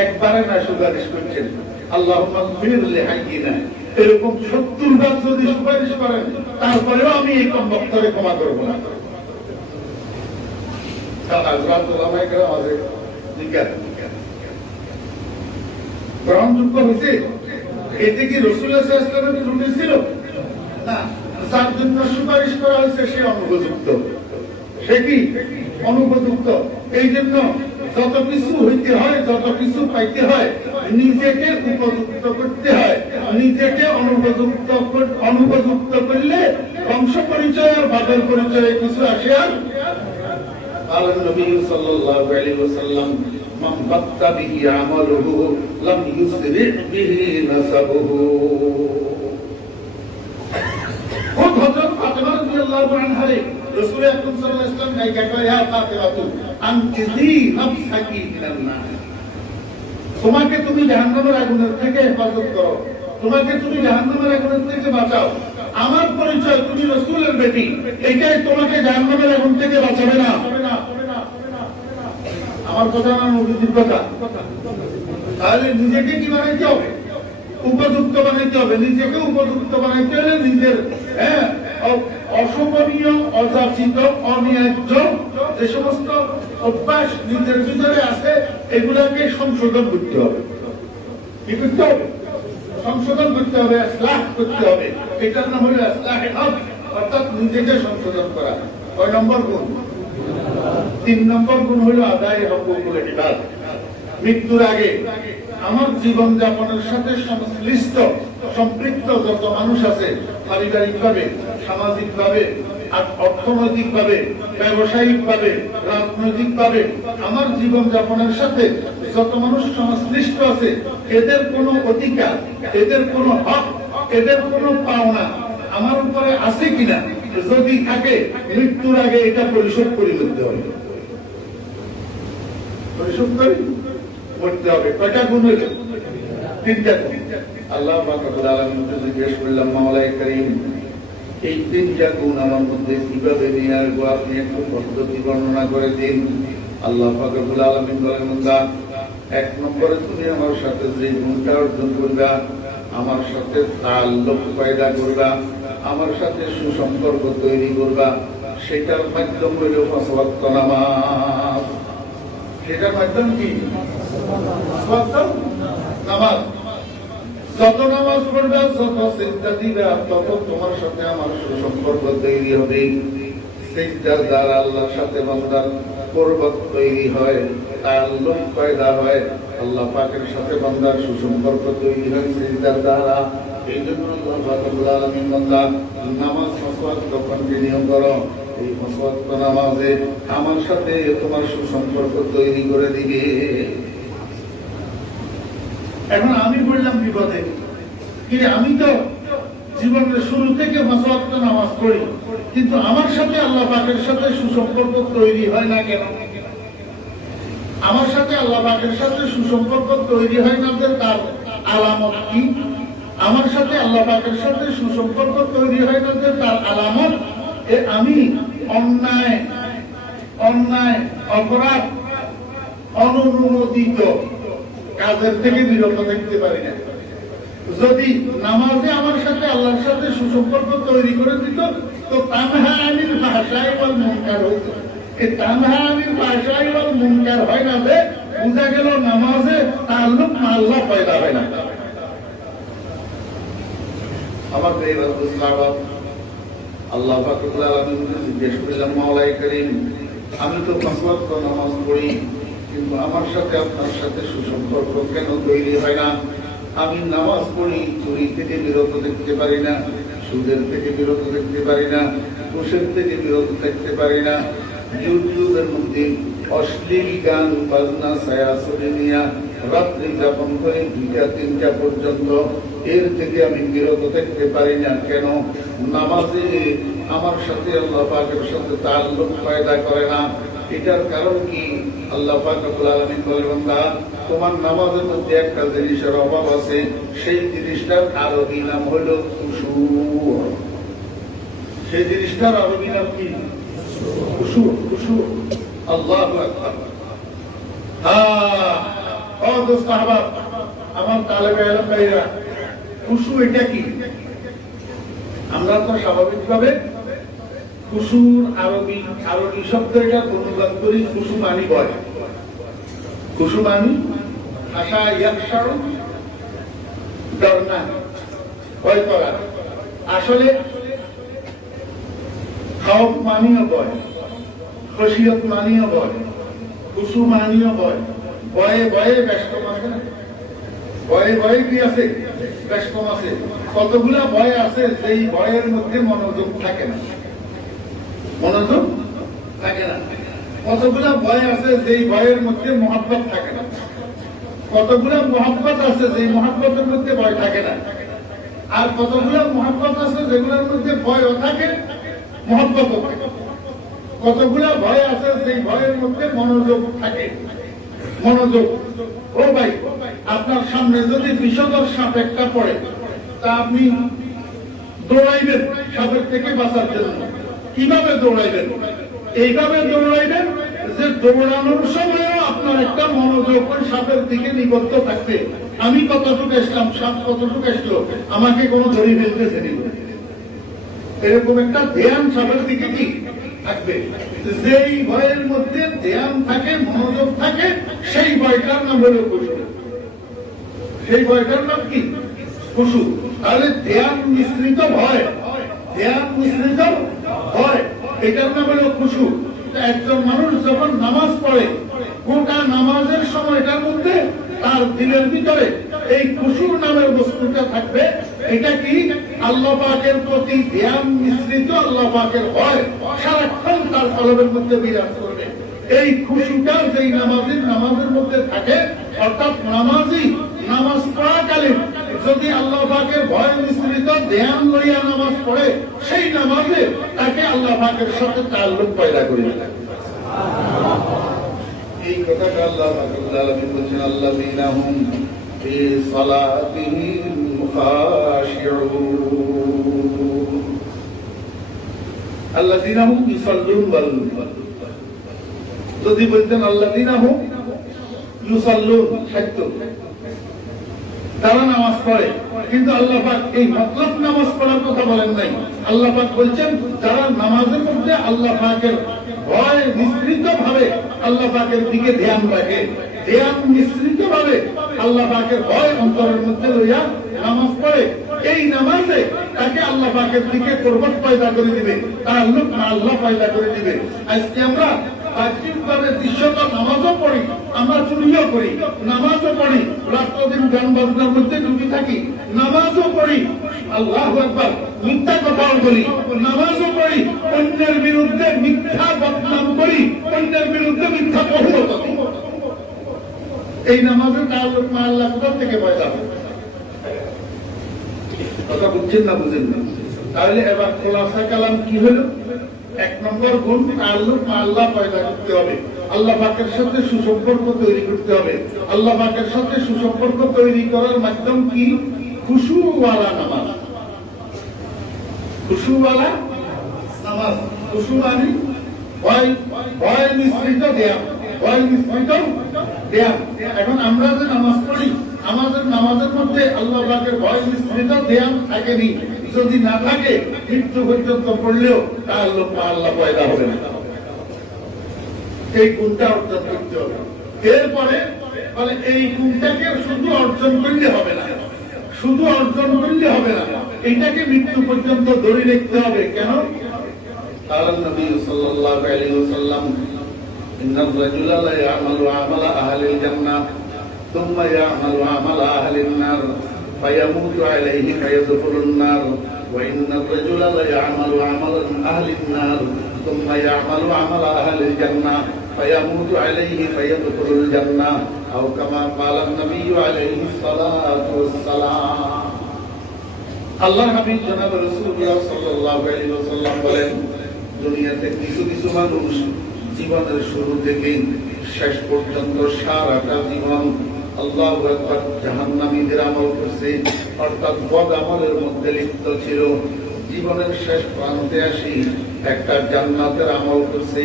একবারে না সুপারিশ করছেন আল্লাহুম্মা গফির লিহাইয়িনা, এরকম ৭০ বার যদি সুপারিশ করেন তারপরেও আমি এই কম বক্তরে ক্ষমা করব না। গ্রহণযোগ্য হয়েছে? এতে কি রাসূলুল্লাহ সাল্লাল্লাহু আলাইহি ওয়াসাল্লামের ত্রুটি ছিল? না, যার জন্য সুপারিশ করা হয়েছে সে অনুপযুক্ত। সে কি অনুপযুক্ত? এই জন্য যত কিছু হইতে হয়, যত কিছু পাইতে হয়, নিজেকে উপযুক্ত করতে হয়। নিজেকে অনুপযুক্ত করলে বংশ পরিচয় আর বাপের পরিচয়ে কিছু আসে। আর قال النبي صلى الله عليه وسلم من بطأ به عمله لم يسرع به نسبه। خود حضرت فاطمہ رضی اللہ عنہا نے رسول اکرم صلی اللہ علیہ وسلم نے کہا یا فاطمہ انقذی نفسک من النار, তোমাকে তুমি জাহান্নামের আগুনের থেকে হেফাজত করো, তোমাকে তুমি জাহান্নামের আগুনের থেকে বাঁচাও। আমার পরিচয় তুমি রাসূলের বেটি, এটাই তোমাকে জাহান্নামের আগুন থেকে বাঁচাবে না। আমার কথা না নবীর কথা। তাহলে নিজেকে কি বানাইতে হবে? উপযুক্ত বানাইতে হবে। নিজেকে উপযুক্ত বানাইতে হলে নিজের অশোভনীয়, অযাচিত, অন্যায্য যে সমস্ত অভ্যাস নিজের ভিতরে আছে এগুলাকে সংশোধন করতে হবে। কি করতে হবে? সংশোধন করতে হবে, ইসলাহ করতে হবে। এটার নাম হলো ইসলাহে নফস, অর্থাৎ নিজেকে সংশোধন করা। কয় নম্বর গুণ? 3 নম্বর গুণ হলো আদায় হুকুকুল ইবাদ। মৃত্যুর আগে আমার জীবন যাপনের সাথে সংশ্লিষ্ট সম্পৃক্ত যত মানুষ আছে, পারিবারিক ভাবে, সামাজিক ভাবে, অর্থনৈতিক ভাবে, ব্যবসায়িক ভাবে, রাজনৈতিক ভাবে আমার জীবন যাপনের সাথে যত মানুষ সংশ্লিষ্ট আছে, এদের কোনো অধিকার, এদের কোনো হক, এদের কোনো পাওনা আমার উপরে আছে কিনা, যদি থাকে মৃত্যুর আগে এটা পরিশোধ করে করতে হবে। পরিশোধ করে করতে হবে। কয়টা গুণ হইল? 3টা গুণ। আল্লাহ পাক রব্বুল আলামিনকে জিজ্ঞেস করলাম, মাওলায়ে কারীম এই 3টা গুণ আমার মধ্যে কিভাবে নিয়ে আসবো, আপনি একটু পদ্ধতি বর্ণনা করে দিন। আল্লাহ পাক রব্বুল আলামিন বলেন, বান্দা 1 নম্বরে তুমি আমার সাথে যে গুণটা অর্জন করবা, আমার সাথে তাল্লুক পয়দা করবা, আমার সাথে সুসম্পর্ক তৈরি করবা, সেটার মাধ্যম হইল 5 ওয়াক্ত নামাজ। সেটার মাধ্যম কি? 5 ওয়াক্ত নামাজ। যত নামাজ পড়বা, যত সিজদা দিবা, তত তোমার সাথে আমার সুসম্পর্ক তৈরি হবে। সিজদার দ্বারা আল্লাহর সাথে বান্দার কুরবত তৈরি হয়, তাআল্লুক পয়দা হয়, আল্লাহ পাকের সাথে বান্দার সুসম্পর্ক তৈরি হয় সিজদার দ্বারা। এই জন্য আল্লাহ রাব্বুল আলামিন বান্দা নামাজ 5 ওয়াক্ত কন্টিনিউ করো। এই 5 ওয়াক্ত নামাজে আমার সাথে তোমার সুসম্পর্ক তৈরি করে দিবে। এখন আমি বললাম বিপদে, কিন্তু আমি তো জীবনের শুরু থেকে 5 ওয়াক্ত নামাজ পড়ি, কিন্তু আমার সাথে আল্লাহ পাকের সাথে সুসম্পর্ক তৈরি হয় না কেন? আমার সাথে আল্লাহ পাকের সাথে সুসম্পর্ক তৈরি হয় না, তার আলামত কি? আমার সাথে আল্লাহ পাকের সাথে সুসম্পর্ক তৈরি হয় না, তার আলামত আমি অন্যায় অপরাধ অনুমোদিত কাজের থেকে বিরত থাকতে পারি না। যদি নামাজে আমার সাথে আল্লাহর সাথে সুসম্পর্ক তৈরি করে দিত, তো তানহা আনিল ফাহশাই ওয়াল মুনকার হইতো। এই তানহা আনিল ফাহশাই ওয়াল মুনকার হয় না, যে বুঝা গেল নামাজে তাআল্লুক আল্লাহ পয়দা হয় না। আমার আল্লাহ পাক রব্বুল আলামিন জিজ্ঞেস করলেন, মাওলাই করিম, আমি তো 5 ওয়াক্ত নামাজ পড়ি, কিন্তু আমার সাথে আপনার সাথে সুসম্পর্ক কেন তৈরি হয় না? আমি নামাজ পড়ি, চুরি থেকে বিরত থাকতে পারি না, সুদের থেকে বিরত থাকতে পারি না, ঘুষের থেকে বিরত থাকতে পারি না, ইউটিউবের মধ্যে অশ্লীল গান বাজনা ছায়া ছবি নিয়ে রাত্রি যাপন করে 2টা-3টা পর্যন্ত, এর থেকে আমি বিরত থাকতে পারি না কেন? নামাজে আমার সাথে আল্লাহ পাকের সাথে তাআল্লুক পয়দা করে না। এটার কারণ কি? আল্লাহ পাক রব্বুল আলামিন বলেন, বান্দা, তোমার নামাজের মধ্যে একটা জিনিসের অভাব আছে, সেই জিনিসটার আরবি নাম হলো খুশু। সেই জিনিসটার আরবি নাম কি? খুশু। খুশু। আল্লাহু আকবার। ও দোস্ত আহবাব, আমার তালেবে ইলম ভাইরা, খুশু এটা কি? আমরা তো স্বাভাবিকভাবে খুশুর আরবি শব্দ এটা অনুবাদ করি খুশু মানি বয়। খুশু মানি আশা ইয়াকশাউ, ডরনা, ভয় করা। আসলে খাওফ মানিও বয়, খশিয়ত মানিও বয়, খুশু মানিও বয়। ভয়ে ভয়ে ব্যস্তম আছে না? ভয়ে ভয়ে কি আছে? ব্যস্তম আছে। কতগুলা ভয় আছে যেই ভয়ের মধ্যে মনোযোগ থাকে না, মনোযোগ থাকে না। কতগুলা ভয় আছে যেই ভয়ের মধ্যে মহব্বত থাকে না। কতগুলা মহব্বত আছে যেই মহব্বতের মধ্যে ভয় থাকে না। আর কতগুলা মহব্বত আছে যেগুলোর মধ্যে ভয়ও থাকে, মহব্বতও থাকে। কতগুলা ভয় আছে যেই ভয়ের মধ্যে মনোযোগ থাকে। মনোযোগ। ও ভাই, আপনার সামনে যদি বিষধর সাপ একটা পড়ে, তা আপনি দৌড়াইবেন সাপের থেকে বাঁচার জন্য। কিভাবে দৌড়াইবেন? এইভাবে দৌড়াইবেন যে দৌড়ানোর সময়ও আপনার একটা মনোযোগ ওই সাপের দিকে নিবদ্ধ থাকবে। আমি কতটুকু আসলাম, সাপ কতটুকু আসলো, আমাকে কোনো ধরে ফেলতেছে নি, এরকম একটা ধ্যান সাপের দিকে কি থাকবে। যেই ভয়ের মধ্যে ধ্যান থাকে, মনোযোগ থাকে, সেই ভয়টার নাম হলো খুশু। সেই ভয়টার নাম কি? খুশু। তাহলে ধ্যান মিশ্রিত ভয়, ধ্যান মিশ্রিত ভয়, এটার নাম হলো খুশু। একজন মানুষ যখন নামাজ পড়ে, গোটা নামাজের সময়টার মধ্যে তার দিলের ভিতরে এই খুশুর নামের বস্তুটা থাকবে। এটা কি? আল্লাহ পাকের প্রতি ধ্যান মিশ্রিত আল্লাহ পাকের ভয় সারাক্ষণ তার কলবের মধ্যে বিরাজ করবে। এই খুশুটা যেই নামাজের মধ্যে থাকে, অর্থাৎ নামাজ পড়াকালীন যদি আল্লাহ পাকের ভয় মিশ্রিত ধ্যান লইয়া নামাজ পড়ে, সেই নামাজে তাকে আল্লাহ পাকের সাথে তাআল্লুক পয়দা করে দেয়। এই কথাটা আল্লাহ রাব্বুল আলামিন বলেছেন, আল্লাযীনা হুম ফি সালাতিহিম খাশিউন। আল্লাযীনা হুম ইউসাল্লুন ওয়াল যদি বলতেন আল্লাযীনা হুম ইউসাল্লুন, সত্য তারা নামাজ পড়ে, কিন্তু আল্লাহ পাক এই মতলব নামাজ পড়ার কথা বলেন নাই। আল্লাহ পাক বলছেন যারা নামাজের মধ্যে আল্লাহ পাকের ভয় মিশ্রিত ভাবে আল্লাহ পাকের দিকে ধ্যান রাখে, ধ্যান মিশ্রিত ভাবে আল্লাহ পাকের ভয় অন্তরের মধ্যে লইয়া নামাজ পড়ে, এই নামাজে তাকে আল্লাহ পাকের দিকে কুরবত পয়দা করে দিবে, তাআল্লুক মা আল্লাহ পয়দা করে দিবে। আজকে আমরা বাহ্যিকভাবে দৃশ্যত নামাজও পড়ি, আমরা চুরিও করি, নামাজও পড়ি, রাত্রদিন গান বাজনার মধ্যে ডুবে থাকি, নামাজও পড়ি, আল্লাহু আকবার, মিথ্যা কথাও বলি, নামাজও পড়ি, অন্যের বিরুদ্ধে মিথ্যা বদনাম করি, অন্যের বিরুদ্ধে মিথ্যা কহুমত করি। এই নামাজের তাআল্লুক মা আল্লাহ কোথা থেকে পয়দা হবে? কথা বুঝছেন না বুঝেন না? তাহলে এবার খোলাসা কালাম কি হলো? এক নম্বর গুণ তাআল্লুক মা আল্লাহ পয়দা করতে হবে, আল্লাহ পাকের সাথে সুসম্পর্ক তৈরি করতে হবে। আল্লাহ পাকের সাথে সুসম্পর্ক তৈরি করার মাধ্যম কি? খুশুওয়ালা নামাজ। খুশুওয়ালা নামাজ, খুশু মানে ভয় মিশ্রিত ধ্যান, ভয় মিশ্রিত ধ্যান। এখন আমরা যে নামাজ পড়ি, আমাদের নামাজের মধ্যে আল্লাহ পাকের ভয় মিশ্রিত ধ্যান থাকেনি, যদি না থাকে মৃত্যু পর্যন্ত পড়লেও তাআল্লুক মা আল্লাহ পয়দা হবে না। এই গুণটা অর্জন করতে হবে। এরপরে বলে এই গুণটাকে শুধু অর্জন করলে হবে না, শুধু অর্জন করলে হবে না, এটাকে মৃত্যু পর্যন্ত ধরে রাখতে হবে। কেন? কারণ নবী সাল্লাল্লাহু আলাইহি ওয়াসাল্লাম ইন্নার রাজুলা লা ইয়ামালু আমালা আহলিল জান্নাহ সুম্মা ইয়ামালু আমালা আহলিন নার ফায়ামুতু আলাইহি ফায়াদখুলুন নার ওয়া ইন্নার রাজুলা লা ইয়ামালু আমালা আহলিন নার সুম্মা ইয়ামালু আমালা আহলিল জান্নাহ ফায়ামুতু আলাইহি ফায়াদখুলুল জান্নাহ আও কামা ক্বালা নবী আলাইহিস সালাতু ওয়াস সালাম। আল্লাহ নবী জনাব রাসূলুল্লাহ সাল্লাল্লাহু আলাইহি ওয়াসাল্লাম বলেন, দুনিয়াতে কিছু কিছু মানুষ জীবনের শুরু থেকে শেষ পর্যন্ত সারাটা জীবন আল্লাহু আকবার জাহান্নামীদের আমল করছে, অর্থাৎ বদ আমলের মধ্যে লিপ্ত ছিল। জীবনের শেষ প্রান্তে আসি একটা জান্নাতের আমল করছে,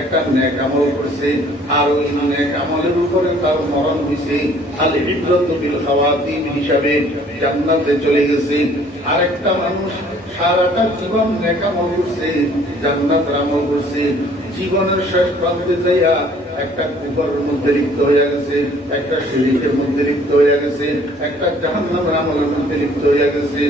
একটা নেক আমল করছে, আর ওই নেক আমলের উপরে তার মরণ হয়েছে। আল ইবরাতু বিল খাওয়াতিম হিসাবে জান্নাতে চলে গেছে। আরেকটা মানুষ সারাটা জীবন নেক আমল করছে, জান্নাতের আমল করছে, জীবনের শেষ প্রান্তে যাইয়া একটা কুফরের মধ্যে লিপ্ত হয়ে গেছে, একটা শিরকের মধ্যে লিপ্ত হয়ে গেছে, একটা জাহান্নামের আমলের মধ্যে লিপ্ত হয়ে গেছে।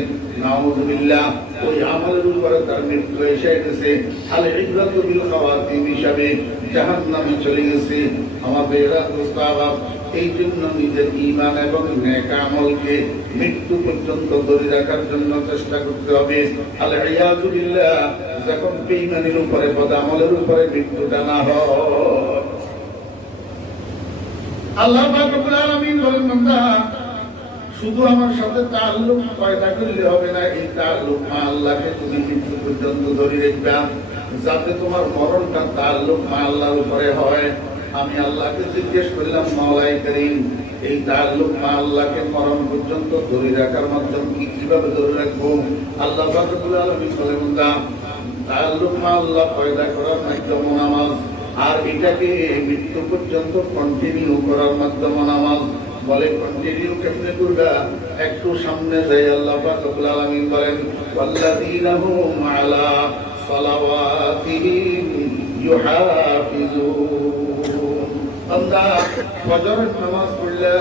নাউযুবিল্লাহ, ওই আমলের উপরে তার মৃত্যু এসে গেছে। আল ইবরাতু বিল খাওয়াতিম হিসাবে জাহান্নামে চলে গেছে। আমাদের দোস্তাবাব, এই জন্য নিজের ঈমান এবং নেক আমলকে মৃত্যু পর্যন্ত ধরে রাখার জন্য চেষ্টা করতে হবে। আল ইয়াযু বিল্লাহ, যখন বেঈমানের উপরে বদ আমলের উপরে মৃত্যুটা না হয়। আল্লাহ পাক রব্বুল আলামিন বলেন, বান্দা শুধু আমার সাথে তাআল্লুক পয়দা করলে হবে না, এই তাআল্লুক মা আল্লাহকে তুমি মৃত্যু পর্যন্ত ধরে রাখবা, যাতে তোমার মরণটা তাআল্লুক মা আল্লাহর উপরে হয়। আমি আল্লাহকে জিজ্ঞেস করলাম, মাওলাই করিম, এই তাআল্লুক মা আল্লাহকে মরণ পর্যন্ত ধরে রাখার মাধ্যম কি, কিভাবে ধরে রাখবো? আল্লাহ পাক রব্বুল আলামিন বলেন, বান্দা তাআল্লুক মা আল্লাহ পয়দা করার মাধ্যম নামাজ, আর এটাকে মৃত্যু পর্যন্ত কন্টিনিউ করার মাধ্যম নামাজ। বলে কন্টিনিউ কেমনে করবা? একটু সামনে যাই আল্লাহ পাক রব্বুল আলামিন বলেন, ওয়াল্লাযীনা হুম আলা সালাওয়াতিহিম ইউহাফিজুন। বান্দা ফজরের নামাজ পড়লে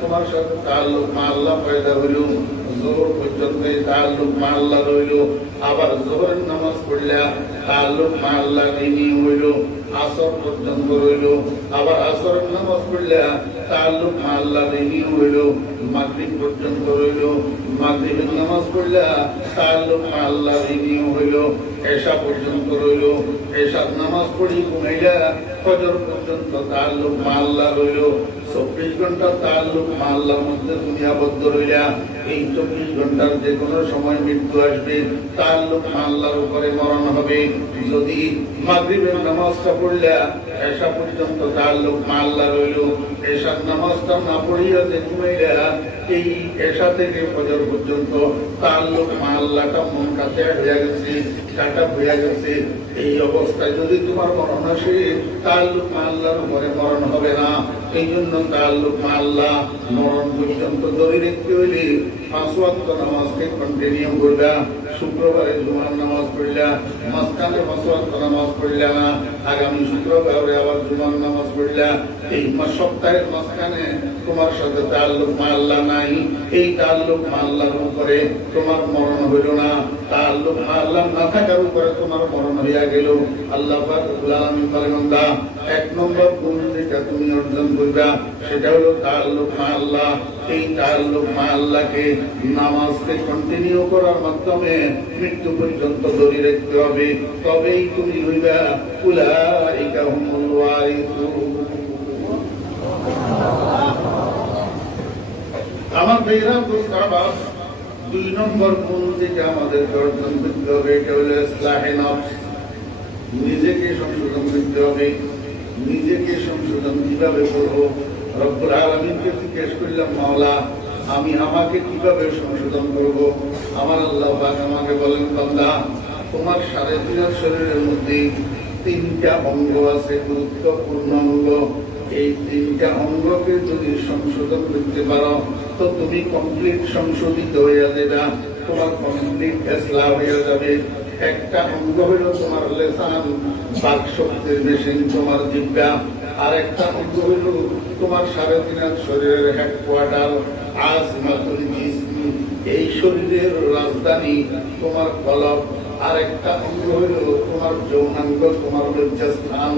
তোমার সাথে তাআল্লুক মা আল্লাহ পয়দা হইল, যোহর পর্যন্ত তাআল্লুক মা আল্লাহ রইল। আবার যোহরের নামাজ পড়লে তাআল্লুক মা আল্লাহ রিনিউ হইল, আসর পর্যন্ত রইল। আবার আসরের নামাজ পড়লে তাআল্লুক মা আল্লাহ রিনিউ হইল, মাগরিব পর্যন্ত রইল। মাগরিবের নামাজ পড়লে তাআল্লুক মা আল্লাহ রিনিউ হইল, এশা পর্যন্ত রইল। এশার নামাজ পড়ি ঘুমাইলা ফজর পর্যন্ত তাআল্লুক মা আল্লাহ রইল। 24 ঘন্টা তাআল্লুক মা আল্লাহর মধ্যে তুমি আবদ্ধ রইলা। এই 24 ঘন্টার যে কোনো সময় মৃত্যু আসবে, তাআল্লুক মা আল্লাহর উপরে মরণ হবে। যদি মাগরিবের নামাজটা পড়লা এশা পর্যন্ত তাআল্লুক মা আল্লাহ রইল, এশার নামাজটা না পড়িয়া যে ঘুমাইলা, এই এশা থেকে ফজর পর্যন্ত তাআল্লুক মা আল্লাহটা মন কাছে হয়ে গেছে, কাটা হয়ে গেছে। এই অবস্থায় যদি তোমার মরণ আসে, তাআল্লুক মা আল্লাহর উপরে মরণ হবে না, এই জন্য তাআল্লুক মা আল্লাহ মরণ পর্যন্ত ধরে রাখতে হইলে 5 ওয়াক্ত নামাজকে কন্টিনিউ করবা। শুক্রবারে জুমার নামাজ পড়লা, মাঝখানে 5 ওয়াক্ত নামাজ পড়লা না, আগামী শুক্রবারে আবার জুমার নামাজ পড়লা। এই সপ্তাহের মাঝখানে তোমার সাথে তাআল্লুক মা আল্লাহ নাই, এই তাআল্লুক মা আল্লাহর উপরে তোমার মরণ হইল না। তাআল্লুক মা আল্লাহ না থাকার উপরে তোমার মরণ হইয়া গেল। আল্লাহ পাক রব্বুল আলামিন বলেন, বান্দা 1 নম্বর গুণ যেটা তুমি অর্জন করবা সেটা হলো তাআল্লুক মা আল্লাহ। এই তাআল্লুক মা আল্লাহকে নামাজকে কন্টিনিউ করার মাধ্যমে মৃত্যু পর্যন্ত ধরে রাখতে হবে, তবেই তুমি হইবা উলাইকা হুমুল ওয়ারিসুন। আমার ভাইরা বুঝতে 2 নম্বর গুণ যেটা আমাদের অর্জন করতে হবে এটা হলো ইসলাহে নফস। নিজেকে সংশোধন করতে হবে। নিজেকে সংশোধন কিভাবে করবো? রব্বুল আলামিনকে জিজ্ঞেস করলাম, মাওলা আমি আমাকে কিভাবে সংশোধন করব? আমার আল্লাহ পাক আমাকে বলেন, বান্দা তোমার 3.5 শরীরের মধ্যে 3টা অঙ্গ আছে, গুরুত্বপূর্ণ অঙ্গ। এই 3টা অঙ্গকে যদি সংশোধন করতে পারো তো তুমি কমপ্লিট সংশোধিত হয়ে যাবে, তোমার কমপ্লিট ইসলাম হয়ে যাবে। একটা অঙ্গ হলো তোমার লিসান, বাক শক্তির মেশিন, তোমার জিহ্বা। আর একটা অঙ্গ হলো তোমার 3.5 শরীরের হেডকোয়ার্টার, আজমাতুল জিসম, এই শরীরের রাজধানী তোমার কলব। আর একটা অঙ্গ হলো তোমার যৌনাঙ্গ, তোমার লজ্জাস্থান।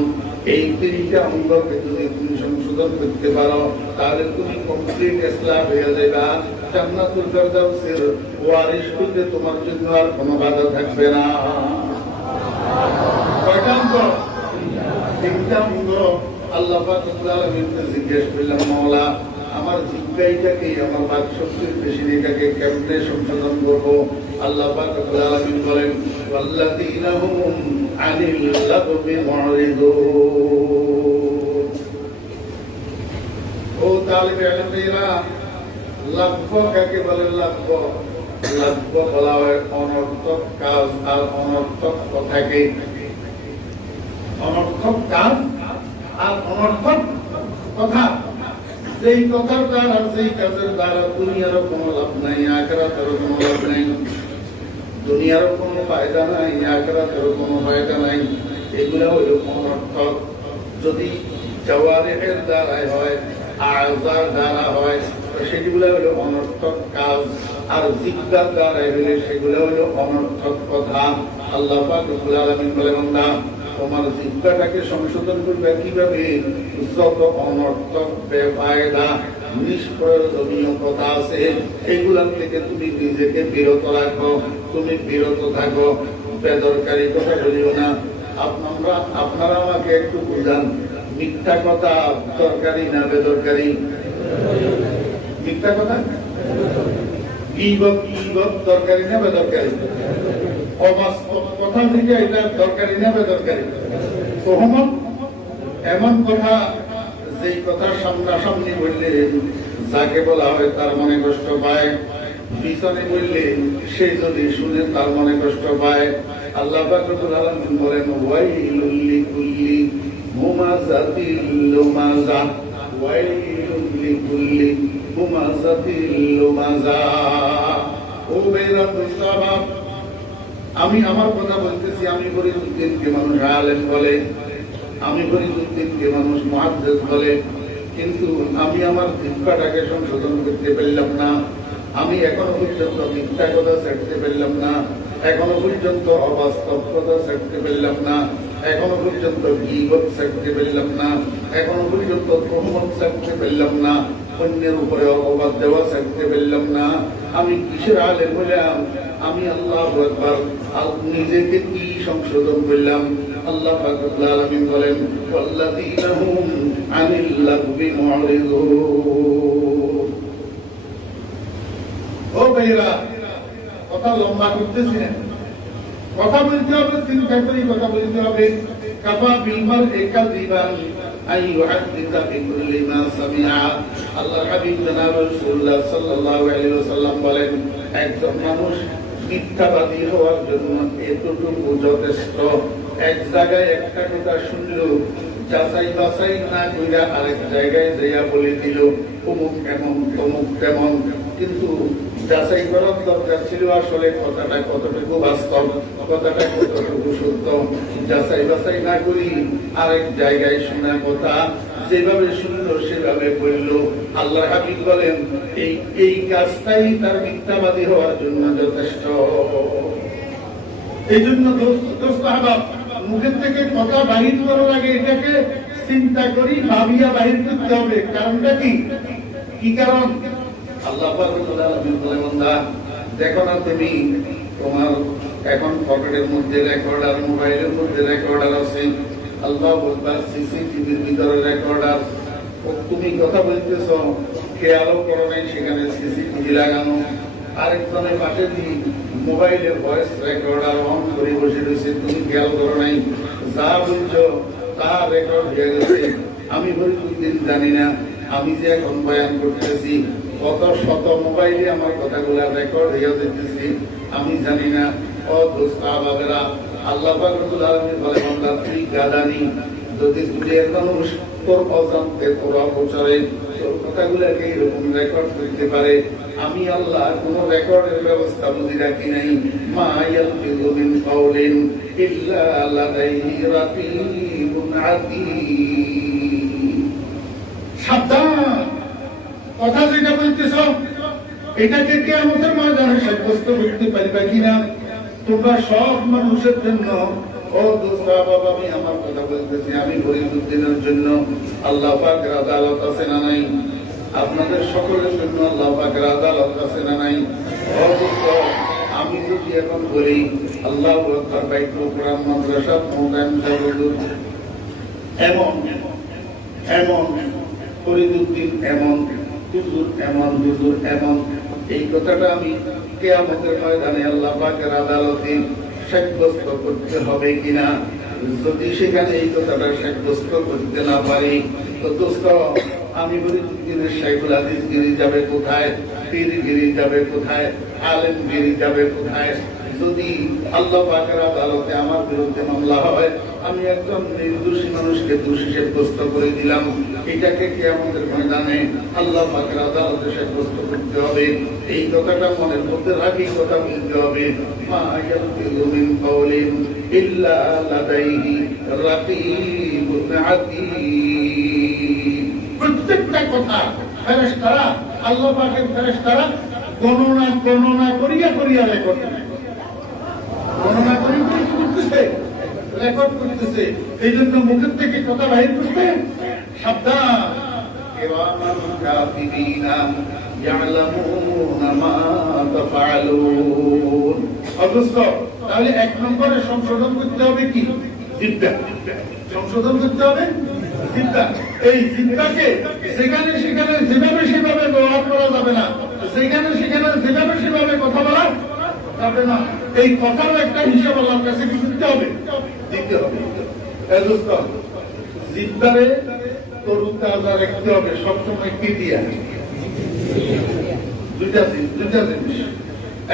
এই 3টা অঙ্গকে যদি তুমি সংশোধন করতে পারো তাহলে তুমি কমপ্লিট ইসলাম হয়ে যাবে। জান্নাতুল ফেরদাউসের ওয়ারিশ হইতে তোমার জন্য আর কোনো বাধা থাকবে না। কয়টা অঙ্গ? 3টা অঙ্গ। আল্লাহ পাক রব্বুল আলামিনকে জিজ্ঞেস করলাম, মাওলা আমার জিহ্বাটাকে, আমার বাক শক্তির পেশিটাকে কেমনে সংশোধন করব? আল্লাহ পাক রব্বুল আলামিন বলেন, ওয়াল্লাযীনা হুম আনিল লাগবি মুরিদুন। ও তালিবে ইলমেরা, লাগব কাকে বলে? লাগব বলা হয় অনর্থক কাজ আর অনর্থক কথাকে। অনর্থক কাজ আর অনর্থক কথা, যেই কথার দ্বারা, যেই কাজের দ্বারা দুনিয়ারও কোনো লাভ নাই, আখিরাতেরও কোনো লাভ নাই। দুনিয়ারও কোনো ফায়দা নাই, আখিরাতেরও কোনো ফায়দা নাই, এগুলো হলো অনর্থক। যদি জাওয়ারিহের দ্বারা হয়, আযার দ্বারা হয়, সেগুলো হলো অনর্থক কাজ। আর জিহ্বার দ্বারা হলে সেগুলো হলো অনর্থক কথা। আল্লাহ পাক রব্বুল আলামিন বলেন, বান্দা তোমার জিহ্বাটাকে সংশোধন করবে কিভাবে? যত অনর্থক বেফায়দা নিষ্প্রয়োজনীয় কথা আছে এগুলোর থেকে তুমি নিজেকে বিরত রাখো, তুমি বিরত থাকো। বেদরকারি কথা বলিও না। আপনারা আমাকে একটু বুঝান, মিথ্যা কথা দরকারি না বেদরকারি? মিথ্যা কথা গীবত দরকারি না বেদরকারি? অবাস্তব কথা থেকে এটা দরকারি না বেদরকারি? তহমত এমন কথা, যেই কথা সামনাসামনি বললে যাকে বলা হয় তার মনে কষ্ট পায়, পিছনে বললে সে যদি শুনে তার মনে কষ্ট পায়। আল্লাহ পাক রব্বুল আলামিন বলেন, ওয়াইলুল লিকুল্লি মুমাযাতিল লুমাযা, ওয়াইলুল লিকুল্লি মুমাযাতিল লুমাযা। ও বেরা মুস্তাবাব, আমি আমার কথা বলতেছি। আমি ফরিদউদ্দিনকে মানুষ আলেম বলে, আমি ফরিদউদ্দিনকে মানুষ মুহাদ্দিস বলে, কিন্তু আমি আমার জিহ্বাটাকে সংশোধন করতে পারলাম না। আমি এখনো পর্যন্ত মিথ্যা কথা ছাড়তে পারলাম না, এখনো পর্যন্ত অবাস্তব কথা ছাড়তে পারলাম না, এখনো পর্যন্ত গীবত ছাড়তে পারলাম না, এখনো পর্যন্ত তহমত ছাড়তে পারলাম না, অন্যের উপরে অপবাদ দেওয়া ছাড়তে পারলাম না। আমি কিসের আলেম হইলাম? আমি আল্লাহু আকবার নিজেকে কি সংশোধন করলাম? আল্লাহ পাক রব্বুল আলামিন বলেন, ওয়াল্লাযীনা হুম আনিল লাগবি মুরিদুন। ও ভাইরা, কথা লম্বা করতেছি না, কথা বলতে হবে, চিন্তা করি কথা বলতে হবে। কাফা বিল মারই কাযিবান আই ইউহাদ্দিসা বিকুল্লি মা সামিআ। আল্লাহর হাবিব জনাব রাসূলুল্লাহ সাল্লাল্লাহু আলাইহি ওয়াসাল্লাম বলেন, একজন মানুষ মিথ্যাবাদী হওয়ার জন্য এতটুকু যথেষ্ট। এক জায়গায় একটা কথা শুনলো, যাচাই বাছাই না কইরা আরেক জায়গায় যাইয়া বলে দিল অমুক এমন তমুক তেমন, কিন্তু যাচাই করার দরকার ছিল আসলে কথাটা কতটুকু বাস্তব, কথাটা কতটুকু সত্য। যাচাই বাছাই না করি আরেক জায়গায় শোনা কথা যেভাবে শুনলো সেভাবে বলল। আল্লাহ হাবিব বলেন এই কাজটাই তার মিথ্যাবাদী হওয়ার জন্য যথেষ্ট। এই জন্য মুখের থেকে কথা বাহির করার আগে এটাকে চিন্তা করি, ভাবিয়া বাহির করতে হবে। কারণটা কি কারণ? আল্লাহ দেখো না, তুমি তোমার এখন পকেটের মধ্যে রেকর্ডার, মোবাইলের মধ্যে রেকর্ডার আছে, আল্লাহ বলবার সিসিটিভির ভিতরে রেকর্ডার। তুমি কথা বলতেছ, খেয়ালও করো নাই সেখানে সিসিটিভি লাগানো। আরেকজনের পাশে মোবাইলে ভয়েস রেকর্ডার অন করে বসে রয়েছে, তুমি খেয়াল করো নাই, যা বলছো তা রেকর্ড হয়ে গেছে। আমি ফরিদুদ্দিন জানি না, আমি যে এখন বয়ান করতেছি কত শত মোবাইলে আমার কথাগুলা রেকর্ড হয়ে যেতেছি, আমি জানি না। ও দোস্ত বাবেরা, আল্লাহ পাক রব্বুল আলামিন বলে, বান্দা তুই গাদানি, যদি দুনিয়ার মানুষ তোর অজান্তে তোর অপচরে তোর কথাগুলাকে এরকম রেকর্ড করতে পারে, আমি আল্লাহ কোন রেকর্ডের ব্যবস্থা বুঝি রাখি নাই। মা ইয়ালফিযু মিন কাওলিন ইল্লা লাদাইহি রাকীবুন আতীদ। সাবধান, কথা যেটা বলতেছ এটাকে কিয়ামতের ময়দানে সাব্যস্ত করতে পারবে কিনা তোমরা সব মানুষের জন্য। ও দোস্ত বাবা, আমি আমার কথা বলতেছি, আমি ফরিদুদ্দিনের জন্য আল্লাহ পাকের আদালত আছে না নাই? আপনাদের সকলের জন্য আল্লাহ পাকের আদালত আছে না নাই? ও দোস্ত, আমি যদি এখন বলি আল্লাহু আকবার, বাইতুল কোরআন মাদ্রাসা মোকাম হুজুর এমন এমন, ফরিদুদ্দিন এমন, হুজুর এমন, হুজুর এমন, এই কথাটা আমি কিয়ামতের ময়দানে আল্লাহ পাকের আদালতে সাব্যস্ত করতে হবে কিনা? যদি সেখানে এই কথাটা সাব্যস্ত করতে না পারি, তো দোস্ত আমি ফরিদুদ্দিনের শাইখুল হাদিস গিরি যাবে কোথায়, পীরগিরি যাবে কোথায়, আলেমগিরি যাবে কোথায়? যদি আল্লাহ পাকের আদালতে আমার বিরুদ্ধে মামলা হয়, আমি একজন নির্দোষী মানুষকে দোষী সাব্যস্ত করে দিলাম, এটাকে কিয়ামতের ময়দানে আল্লাহ পাকের আদালতে সাব্যস্ত করতে হবে। এই কথাটা মনের মধ্যে রাখি, কথা বলতে হবে। মা ইয়ালফিযু মিন কাওলিন ইল্লা লাদাইহি রাকীবুন আতীদ। প্রত্যেকটা কথা ফেরেশতারা, আল্লাহ পাকের ফেরেশতারা গণনা করিয়া রেকর্ড করে, গণনা করতেছে, রেকর্ড করতেছে। এই জন্য মুখের থেকে কথা বাহির করতে সাবধান। কিরামান কাতিবিনা ইয়ালামুনা মা তাফআলুন। অবশ্য তাহলে এক নম্বরে সংশোধন করতে হবে কি? জিদ্দা। সংশোধন করতে হবে জিদ্দা। এই জিদ্দাকে সেখানে যেভাবে সেভাবে ব্যবহার করা যাবে না, সেখানে যেভাবে সেভাবে কথা বলা যাবে না। এই কথারও একটা হিসাব আল্লাহর কাছে দিতে হবে। জিদ্দারে তরুতাজা রাখতে হবে সবসময়। কি দিয়া? দুইটা জিনিস,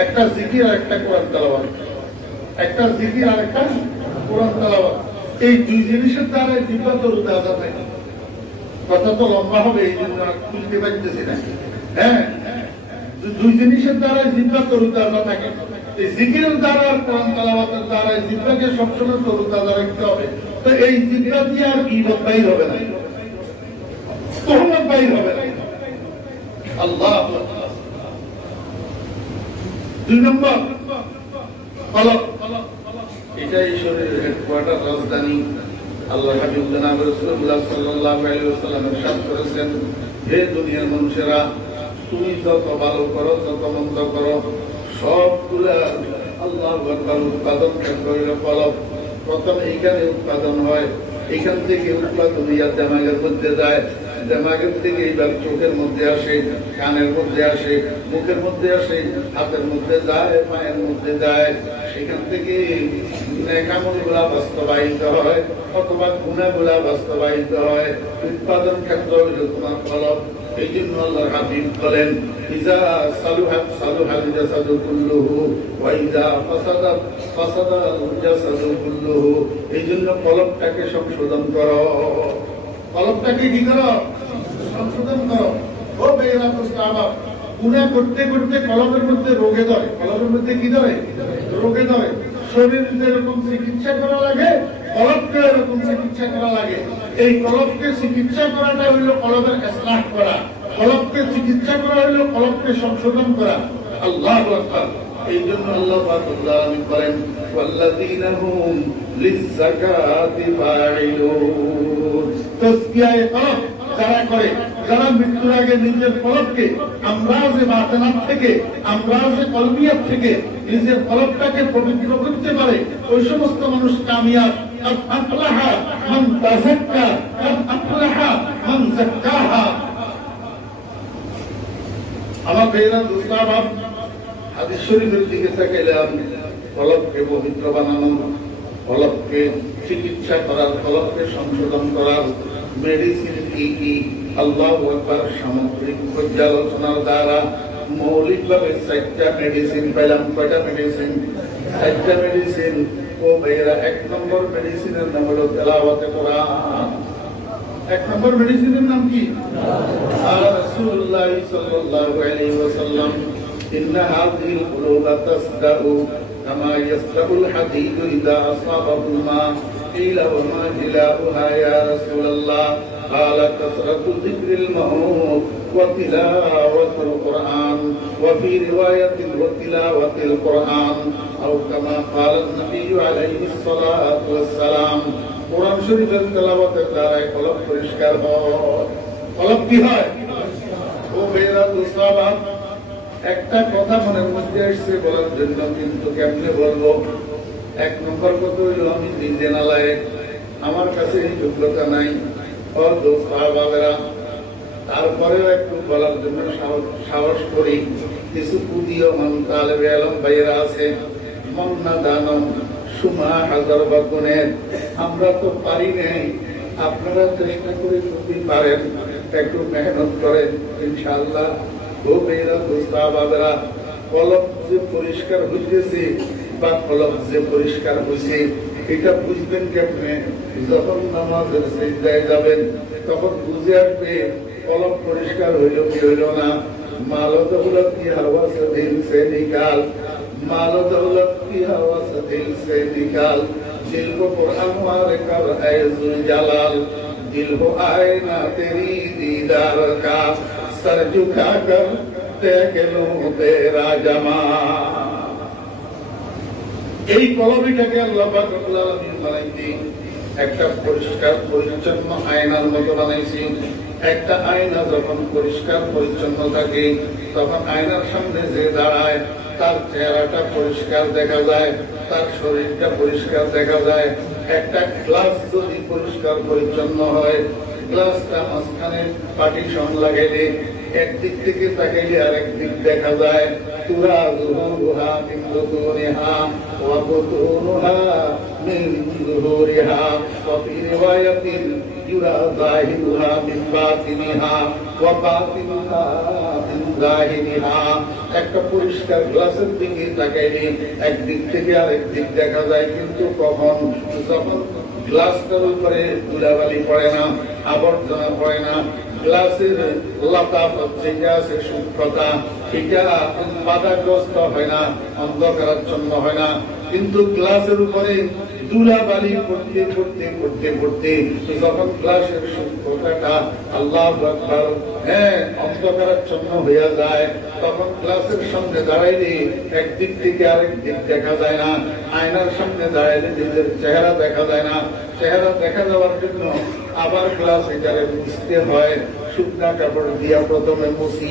একটা জিকির আর একটা কোরআন তেলাওয়াত। একটা জিকির আর একটা কোরআন তেলাওয়াত, এই দুই জিনিসের দ্বারা জিব্বা তরুতাজা থাকে। কথা তো লম্বা হবে, এই জন্য খুঁজতে পারতেছি না। হ্যাঁ, দুই জিনিসের দ্বারা জিব্বা তরুতাজা থাকে। এই জিকিরের দ্বারা আর কোরআন তেলাওয়াতের দ্বারা জিব্বাকে সবসময় তরুতাজা রাখতে হবে। তো এই জিব্বা দিয়ে আর গীবত বাইর হবে না, তোহমত বাইর হবে না। আল্লাহ। দুই নম্বর কলব, এটাই শরীরের হেডকোয়ার্টার, রাজধানী। আল্লাহ হাবিব জনাব রাসূলুল্লাহ সাল্লাল্লাহু আলাইহি ওয়াসাল্লাম ইরশাদ করেছেন, হে দুনিয়ার মানুষেরা, তুমি যত ভালো করো, যত মন্দ করো, সবগুলা আল্লাহু আকবার উৎপাদন কেন্দ্র হইল কলব। প্রথম এইখানে উৎপাদন হয়, এখান থেকে উৎপাদন হইয়া দেমাগের মধ্যে যায়, দেমাগের থেকে এইবার চোখের মধ্যে আসে, কানের মধ্যে আসে, মুখের মধ্যে আসে, হাতের মধ্যে যায়, পায়ের মধ্যে যায়। সেখান থেকে নেক আমলগুলা বাস্তবায়িত হয় অথবা গুনাহগুলা বাস্তবায়িত হয়। উৎপাদন কেন্দ্র হইল তোমার কলব। এই জন্য আল্লাহর হাবিব বলেন ইজা সালুহাত সালুহাল জাসাদু কুল্লুহু ওয়া ইজা ফাসাদাত ফাসাদাল জাসাদু কুল্লুহু। এই জন্য কলবটাকে সংশোধন করো, কলবটাকে কি করো? সংশোধন করো। ও বেরা মুস্তাহাব, গুনাহ করতে করতে কলবের মধ্যে রোগে ধরে। কলবের মধ্যে কি ধরে? রোগে ধরে। শরীর যেরকম চিকিৎসা করা লাগে, কলবকে এরকম চিকিৎসা করা লাগে। এই কলবকে চিকিৎসা করাটা হইল কলবের ইসলাহ করা, কলবকে চিকিৎসা করা হইল কলবকে সংশোধন করা। আল্লাহু আকবার। এই জন্য আল্লাহ পাক বলেন ওয়াল্লাযীনা হুম লিয-যাকাতি ফাঈলুন। তাসকিয়ায়ে কলব যারা করে, যারা মৃত্যুর আগে নিজের কলবকে আমরাজে বাতিনাত থেকে, আমরাজে কলবিয়াত থেকে নিজের কলবটাকে পবিত্র করতে পারে, ওই সমস্ত মানুষ কামিয়াব। আফলাহা মান তাযাক্কা, আফলাহা মান যাক্কাহা। আমার ভাইরা দুস্তাহাব, হাদিস শরীফের দিকে তাকাইলাম, কলবকে পবিত্র বানানো, কলবকে চিকিৎসা করার, কলবকে সংশোধন করার মেডিসিন কি কি? আল্লাহু আকবার। সামগ্রিক পর্যালোচনার দ্বারা মৌলিকভাবে 4টা মেডিসিন পেলাম। কয়টা মেডিসিন? 4টা মেডিসিন। ও ভাইয়েরা, 1 নম্বর মেডিসিনের নাম হলো তেলাওয়াতে কোরআন। 1 নম্বর মেডিসিনের নাম কি? রাসূলুল্লাহ সাল্লাল্লাহু আলাইহি ওয়াসাল্লাম ইন্না হাযিল কুলুবা তাসদাউ কামা ইয়াসদাউল হাদীদু ইযা আসাবাহুল মা قيل وما جلاؤها يا رسول الله قال كثرة ذكر الموت وتلاوة القرآن وفي رواية وتلاوة القرآن أو كما قال النبي عليه الصلاة والسلام। কোরআন শরীফের তেলাওয়াতের দ্বারা কলব পরিষ্কার হয়। কলব কি হয়? ও বেরা দুস্তাহাব, একটা কথা মনের মধ্যে আসছে বলার জন্য, কিন্তু কেমনে বলবো? 1 নম্বর কথা হইল আমি নিজে নালায়েক, আমার কাছে এই যোগ্যতা নাই। ও দুস্তাহাবেরা, তারপরেও একটু বলার জন্য সাহস করি। কিছু উদীয়মান তালেবে ইলম ভাইয়েরা আছে, মন্না দানম সুমা হাজার বাগুনের। আমরা তো পারি নাই, আপনারা চেষ্টা করে যদি পারেন, একটু মেহনত করেন, ইনশাআল্লাহ। ও ভাইয়েরা দুস্তাহাবেরা, কলব যে পরিষ্কার হইতেছে বা কলব যে পরিষ্কার হয়েছে, এটা বুঝবেন কেমনে? যখন নামাজের সিজদায় যাবেন তখন বুঝে আসবে কলব পরিষ্কার হইল কি হইল না। মাল দৌলত কি হাওয়া সে দিল সে নিকাল, মাল দৌলত কি হাওয়া সে দিল সে নিকাল, दिल को पुरअनवार कर ऐ ज़ुल जलाल, दिल हो आईना तेरी दीदार का, सर झुका कर देख लूं तेरा जमाल। এই কলবিটাকে আল্লাহ পাক রব্বুল আলামিন বানাইছি, একটা পরিষ্কার পরিচ্ছন্ন আয়নার মতো বানাইছি। একটা আয়না যখন পরিষ্কার পরিচ্ছন্ন থাকে, তখন আয়নার সামনে যে দাঁড়ায় তার চেহারাটা পরিষ্কার দেখা যায়, তার শরীরটা পরিষ্কার দেখা যায়। একটা গ্লাস যদি পরিষ্কার পরিচ্ছন্ন হয়, গ্লাসটা মাঝখানে পার্টিশন লাগাইলে একদিক থেকে তাকাইলে আরেক দিক দেখা যায়। তুরা যুহুরুহা মিন বুতুনিহা ওয়া বুতুনুহা মিন যুহুরিহা ওয়া ফি রিওয়ায়াতিন ইউরা যাহিরুহা মিন বাতিনিহা ওয়া বাতিনুহা মিন যাহিরিহা। একটা পরিষ্কার গ্লাসের দিকে তাকাইলে একদিক থেকে আরেক দিক দেখা যায়, কিন্তু কখন? যখন গ্লাসটার উপরে ধুলাবালি পড়ে না, আবর্জনা পড়ে না, গ্লাসের লতাপাত যেটা আছে, সূক্ষ্মতা, এটা বাধাগ্রস্ত হয় না, অন্ধকারাচ্ছন্ন হয় না। কিন্তু গ্লাসের উপরে ধুলাবালি পড়তে পড়তে পড়তে পড়তে যখন গ্লাসের সূক্ষ্মতাটা আল্লাহু আকবার অন্ধকারাচ্ছন্ন হয়ে যায়, তখন গ্লাসের সামনে দাঁড়াইলে একদিক থেকে আরেক দিক দেখা যায় না। আয়নার সামনে দাঁড়াইলে নিজের চেহারা দেখা যায় না। চেহারা দেখা যাওয়ার জন্য আবার গ্লাস এটারে মুছতে হয়। শুকনা কাপড় দিয়া প্রথমে মুছি,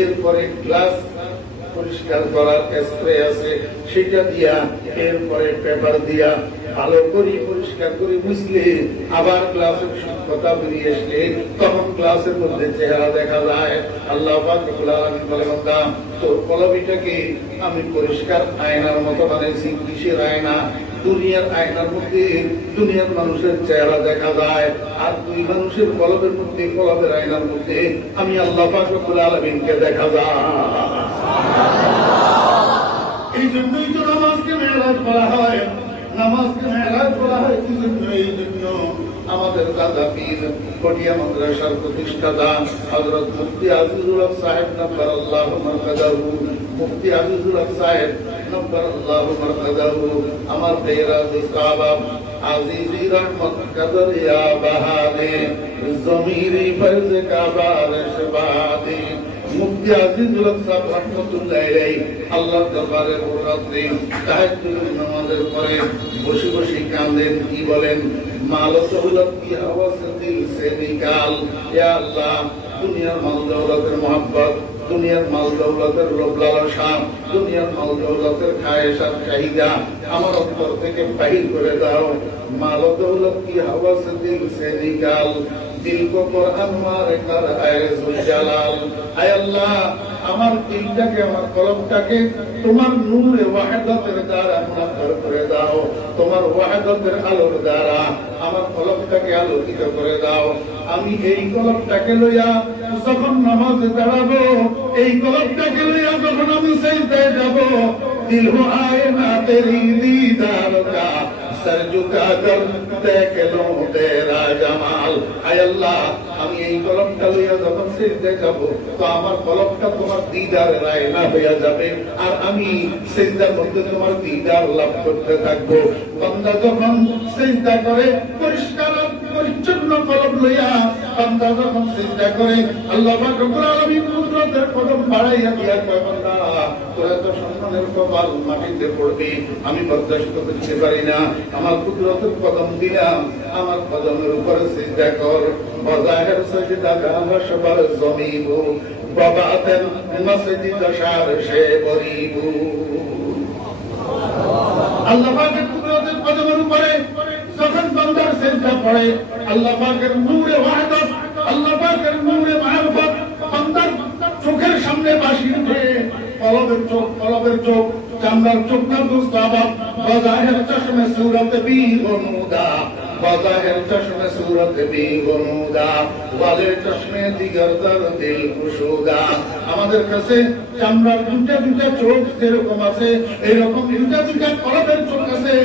এরপরে গ্লাস পরিষ্কার করার স্প্রে আছে সেটা দিয়া, এরপরে পেপার দিয়া ভালো করে পরিষ্কার করে মুছলে আবার গ্লাসের সূক্ষ্মতা বেরিয়ে আসলে তখন গ্লাসের মধ্যে চেহারা দেখা যায়। আল্লাহ পাক রব্বুল আলামিন বলেন, বান্দা তোর কলবিটাকে আমি পরিষ্কার আয়নার মতো বানাইছি। কিসের আয়না? দুনিয়ার আয়নার মধ্যে দুনিয়ার মানুষের চেহারা দেখা যায়, আর দুই মানুষের কলবের মধ্যে কলবের আয়নার মধ্যে আমি আল্লাহ পাক রব্বুল আলামিনকে দেখা যায়। এই জন্যই তো নামাজকে মেরাজ বলা হয়। নামাজকে মেরাজ বলা হয় কি জন্য? এই জন্য আমাদের দাদা পীর কটিয়া মাদ্রাসার প্রতিষ্ঠাতা হযরত মুফতি আজিজুল হক সাহেব নব্বরাল্লাহু মারকাদাহু, মুফতি আজিজুল হক সাহেব নব্বরাল্লাহু মারকাদাহু আমার তেরা দোস্তাবাব আজিজি রহমত কদর ইয়া বাহাদে জমিরি ফরজ কা বারিশ বাদে। মুফতি আজিজুল হক সাহেব রহমাতুল্লাহি আলাইহি আল্লাহর দরবারে রাত্রি তাহাজ্জুদ নামাজের পরে বসে বসে কাঁদেন, কি বলেন? মাল দৌলত কি হাওয়া সে দিল সে নিকাল, ইয়া আল্লাহ দুনিয়ার মাল দৌলতের মোহাব্বত, দুনিয়ার মাল দৌলতের লোভ লালসা, দুনিয়ার মাল দৌলতের খায়েশ আর চাহিদা আমার অন্তর থেকে বাহির করে দাও। মাল দৌলত কি হাওয়া সে দিল সে নিকাল, দিল কো কুরআন মারে কর আয়জুল জালাল। আয় আল্লাহ আমার দিলটাকে, আমার কলবটাকে তোমার নূরে ওয়াহদাতের দ্বারা মুনাফফর করে দাও, তোমার ওয়াহদাতের আলোর দ্বারা আমার কলবটাকে আলোকিত করে দাও। আমি এই কলবটাকে লইয়া যখন নামাজে দাঁড়াবো, এই কলবটাকে লইয়া যখন আমি সিজদায় যাব, দিল হো আয়ে না তেরি দীদার কা সর ঝুকা কর দেখ লো তেরা জামাল। আয় আল্লাহ আমি এই কলবটা লইয়া যখন সিজদায় যাব, তো আমার কলবটা তোমার দিদারের আয়না হইয়া যাবে, আর আমি সিজদার মধ্যে তোমার দিদার লাভ করতে থাকবো। বান্দা যখন সিজদা করে পরিষ্কার পরিচ্ছন্ন কলব লইয়া, বান্দা যখন সিজদা করে আল্লাহ পাক রব্বুল আলামিন কুদরতের কদম বাড়াইয়া দিয়া কয়, বান্দা তোরা তো সম্মানের কপাল মাটিতে পড়বি, আমি বরদাশত করতে পারি না, আমার কুদরতের কদম দিলাম, আমার কদমের উপরে সিজদা কর। বাজাহের সাজদা গামা সবার জমিবু বাবাতেন মসজিদ শার সে বরিবু। আল্লাহ পাকের কুদরতের কদমের উপরে যখন বান্দার সিজদা পড়ে, আল্লাহ পাকের নূরে ওয়াহদাত, আল্লাহ পাকের নূরে মারফত বান্দার চোখের সামনে ভাসি ওঠে। কলবের চোখ, কলবের চোখ, চামড়ার চোখ না দুস্তাবাব। বাজাহের চশমে সুরত বি গনুদা, বাজাহের চশমে সুরত বি গনুদা, ওয়ালের চশমে দিগর দর দিল কুশুদা। আমাদের কাছে চামড়ার দুটা দুটা চোখ যেরকম আছে, এরকম দুটা দুটা কলবের চোখ আছে।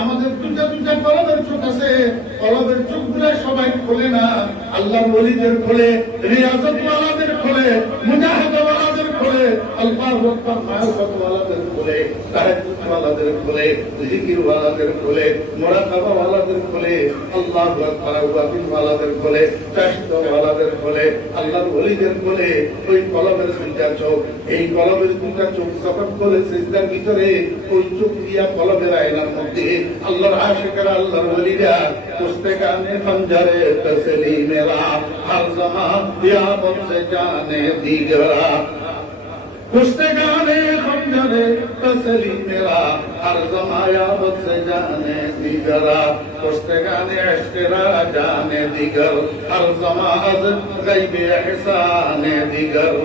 আমাদের দুটা দুটা কলবের চোখ আছে। কলবের চোখগুলো সবাই খোলে না, আল্লাহর ওলিদের খোলে, রিয়াজত ওয়ালাদের খোলে, মুজাহিদ ওয়ালাদের খোলে, আল্লাহু আকবার মারফত ওয়ালাদের খোলে, তাহাজ্জুদ ওয়ালাদের খোলে, জিকির ওয়ালাদের খোলে, মুরাকাবা ওয়ালাদের খোলে, আল্লাহু আকবার ওয়াকিল ওয়ালাদের খোলে, তাশহিদ ওয়ালাদের খোলে, আল্লাহর ওলিদের খোলে। ওই কলবের দুইটা চোখ, এই কলবের দুইটা চোখ যখন খোলে সিজদার ভিতরে, ওই চোখ দিয়া কলবের আয়নার মধ্যে আল্লাহর আশিকেরা, আল্লাহর ওলিরা পুস্তকানে খঞ্জরে তসলি মেরা হর জামান ইয়াবত সে জানে দিগরা, পুস্তকানে খঞ্জরে তসলি মেরা হর জামান ইয়াবত সে জানে দিগরা, পুস্তকানে ইশকরা জানে দিগর হর জামান গায়বে ইহসানে দিগর।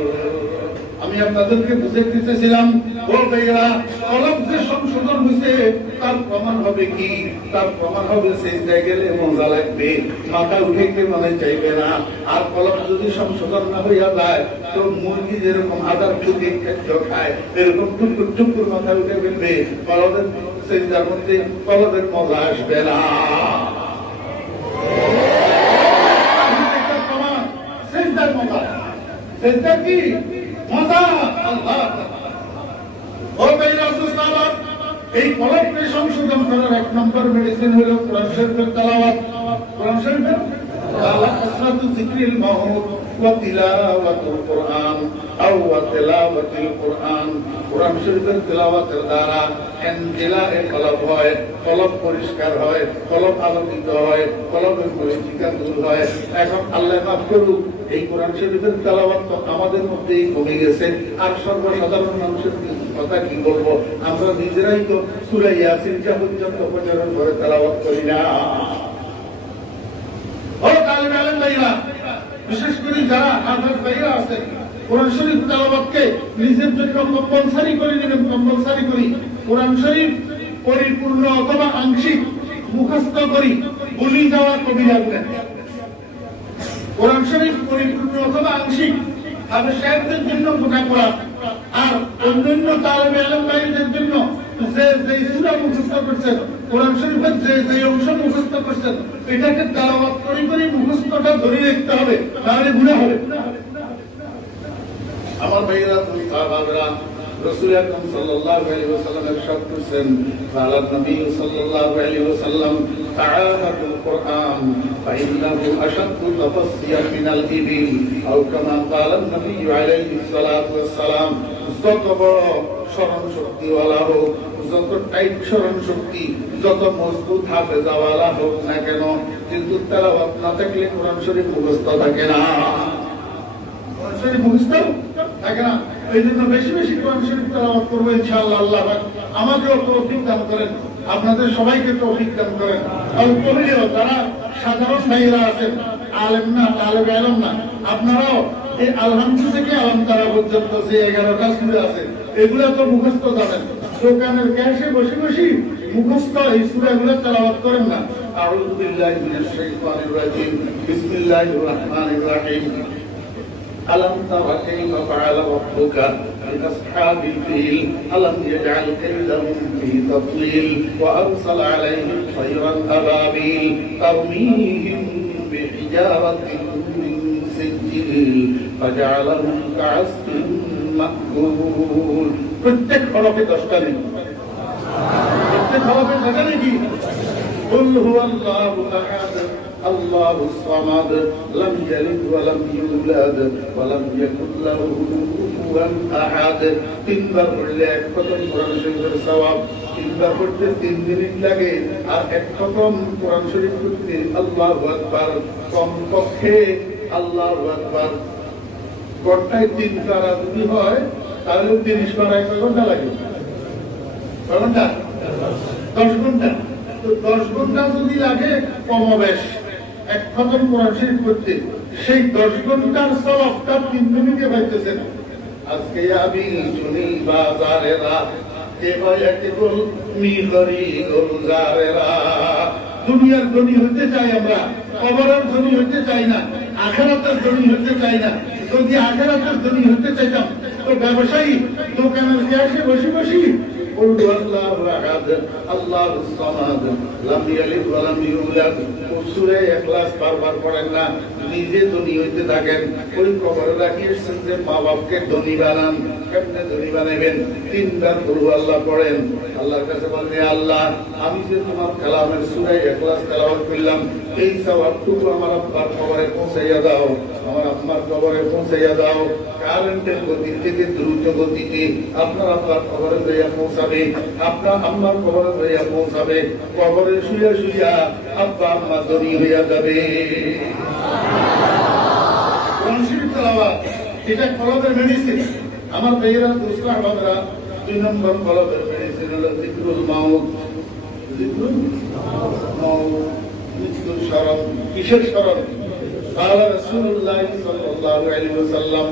আমি আপনাদেরকে বুঝাইতে চেয়েছিলাম, ও ভাইরা, কলব যে সংশোধন হয়েছে তার প্রমাণ হবে কি? তার প্রমাণ হবে সিজদায় গেলে মজা লাগবে, মাথা উঠে মনে চাইবে না। আর কলব যদি সংশোধন না হইয়া যায়, তো মুরগি যেরকম আদার ফুটে খাদ্য খায়, এরকম টুকুর টুকুর মাথা উঠে ফেলবে। কলবের সিজদার মধ্যে কলবের মজা আসবে না। সিজদার মজা, সিজদা কি মজা! আল্লাহ ও ভাইরা দোস্তারা, এই কলবকে সংশোধন করার এক নম্বর মেডিসিন হলো কোরআন শরীফের তেলাওয়াত। কোরআন শরীফের কাসরাতু যিকরিল মাউত ওয়া তিলাওয়াতুল কুরআন আও ওয়া তিলাওয়াতুল কুরআন। কোরআন শরীফের তেলাওয়াতের দ্বারা এনজিলায়ে কলব হয়, কলব পরিষ্কার হয়, কলব আলোকিত হয়, কলবের পরিচিকা দূর হয়। এখন আল্লাহ মাফ করুক, এই কোরআন শরীফের তেলাওয়াত তো আমাদের মধ্যেই কমে গেছে। আর সর্বসাধারণ মানুষের কথা কি বলবো, আমরা নিজেরাই তো সূরা ইয়াসিনটা পর্যন্ত প্রচারণ করে তেলাওয়াত করি না। ও তালিবে আলেম ভাইরা, বিশেষ করে যারা হাফেজ ভাইরা আছেন, কোরআন শরীফ তেলাওয়াতকে নিজের জন্য কম্পালসারি করে নেবেন, কম্পালসারি করি। কোরআন শরীফ পরিপূর্ণ অথবা আংশিক মুখস্থ করি, ভুলে যাওয়া কবিরাজ না। কোরআন শরীফ পরিপূর্ণ অথবা আংশিক হাফেজ সাহেবদের জন্য গোটা কোরআন, আর অন্যান্য তালেবে ইলম ভাইদের জন্য যে যে সূরা মুখস্থ করছেন, কোরআন শরীফের যে যে অংশ মুখস্থ করছেন, এটাকে তেলাওয়াত করে করে মুখস্থটা ধরে রাখতে হবে, তাহলে গুনাহ হবে। আমার ভাইরা, তুমি সাহাবারা, রাসূল আকরাম সাল্লাল্লাহু আলাইহি ওয়াসাল্লাম ইরশাদ করেছেন, قال النبي صلى الله عليه وسلم تعاهدوا القرآن فإنه أشد تفصيا من الإبل أو كما قال النبي عليه الصلاة والسلام। যত বড় স্মরণ শক্তিওয়ালা হোক, যত টাইট স্মরণ শক্তি, যত মজবুত হাফেজাওয়ালা হোক না কেন, কিন্তু তেলাওয়াত না থাকলে কোরআন শরীফ মুখস্থ থাকে না। কোরআন শরীফ মুখস্থ থাকে না। এই জন্য বেশি বেশি কোরআন শরীফ তেলাওয়াত করবো ইনশাআল্লাহ। আল্লাহ আমাদেরও তৌফিক দান করেন, আপনাদের সবাইকে তৌফিক দান করেন। অল্প হলেও যারা সাধারণ ভাইয়েরা আছেন, আলেম না, তালেবে ইলম না, আপনারাও এই আলহামদুলিল্লাহ থেকে আলহামদুলিল্লাহ পর্যন্ত যে 11টা সূরা আছে, এগুলা তো মুখস্থ জানেন। দোকানের ক্যাশে বসে বসে মুখস্থ এই সূরাগুলো তেলাওয়াত করেন না। আউযু বিল্লাহি মিনাশ শাইতানির রাজীম, বিসমিল্লাহির রহমানির রহিম। ألم تر كيف فعل ربك بأصحاب الفيل ألم يجعل كيدهم في تضليل وأرسل عليهم طيرا أبابيل ترميهم بحجارة من سجيل فجعلهم كعصف مأكول। প্রত্যেক হরফে 10টা নেই, প্রত্যেক হরফে 10টা নেই। قل هو الله أحد الله الصمد لم يلد ولم يولد ولم يكن له كفوا أحد। তিনবার পড়লে এক খতম কোরআন শরীফের সওয়াব, তিনবার পড়তে 3 মিনিট লাগে, আর এক খতম কোরআন শরীফ পড়তে আল্লাহু আকবার কমপক্ষে আল্লাহু আকবার ঘন্টায় 3 পারা যদি হয় তাহলে 30 পারা 1 ঘন্টা লাগে। কয় ঘন্টা? 10 ঘন্টা। তো 10 ঘন্টা যদি লাগে কমবেশ এক খতম কোরআন শরীফ পড়তে, সেই 10 ঘন্টার সওয়াবটা 3 মিনিটে পাইতেছেন। আজকে আমি শুনি বাজারেরা কে ভাইয়া কেবল মিহরি গুলজারেরা। দুনিয়ার ধনী হতে চাই আমরা, কবরের ধনী হতে চাই না, আখিরাতের ধনী হতে চাই না। যদি আখিরাতের ধনী হতে চাইতাম তো ব্যবসায়ী দোকানের ক্যাশে বসে বসে قل هو الله احد الله الصمد لم يلد ولم يولد সূরা ইখলাস বারবার পড়েন না, নিজে ধনী হইতে থাকেন। ওই কবরে রাখিয়েছেন যে মা বাপকে ধনী বানান, কেমনে ধনী বানাবেন? 3 বার কুল আল্লাহ পড়েন, আল্লাহর কাছে বলেন, আল্লাহ আমি যে তোমার কালামের সূরা ইখলাস তেলাওয়াত করলাম, এই সওয়াবটুকু আমার আব্বার কবরে পৌঁছাইয়া দাও, আমার আম্মার কবরে পৌঁছাইয়া দাও। কারেন্টের গতি থেকে দ্রুত গতিতে আপনার আব্বার কবরে যাইয়া পৌঁছাবে, আপনার আম্মার কবরে যাইয়া পৌঁছাবে। কবরে শুইয়া শুইয়া আব্বা আম্মা ধনী হইয়া যাবে। কোরআন শরীফ তেলাওয়াত এটা কলবের মেডিসিন। আমার ভাইয়েরা, দোস্তরা, বাবারা, 2 নম্বর কলবের মেডিসিন হলো যিকরুল মাউত। যিকরুল মাউত, মৃত্যুর স্মরণ। কিসের স্মরণ? قال رسول الله صلى الله عليه وسلم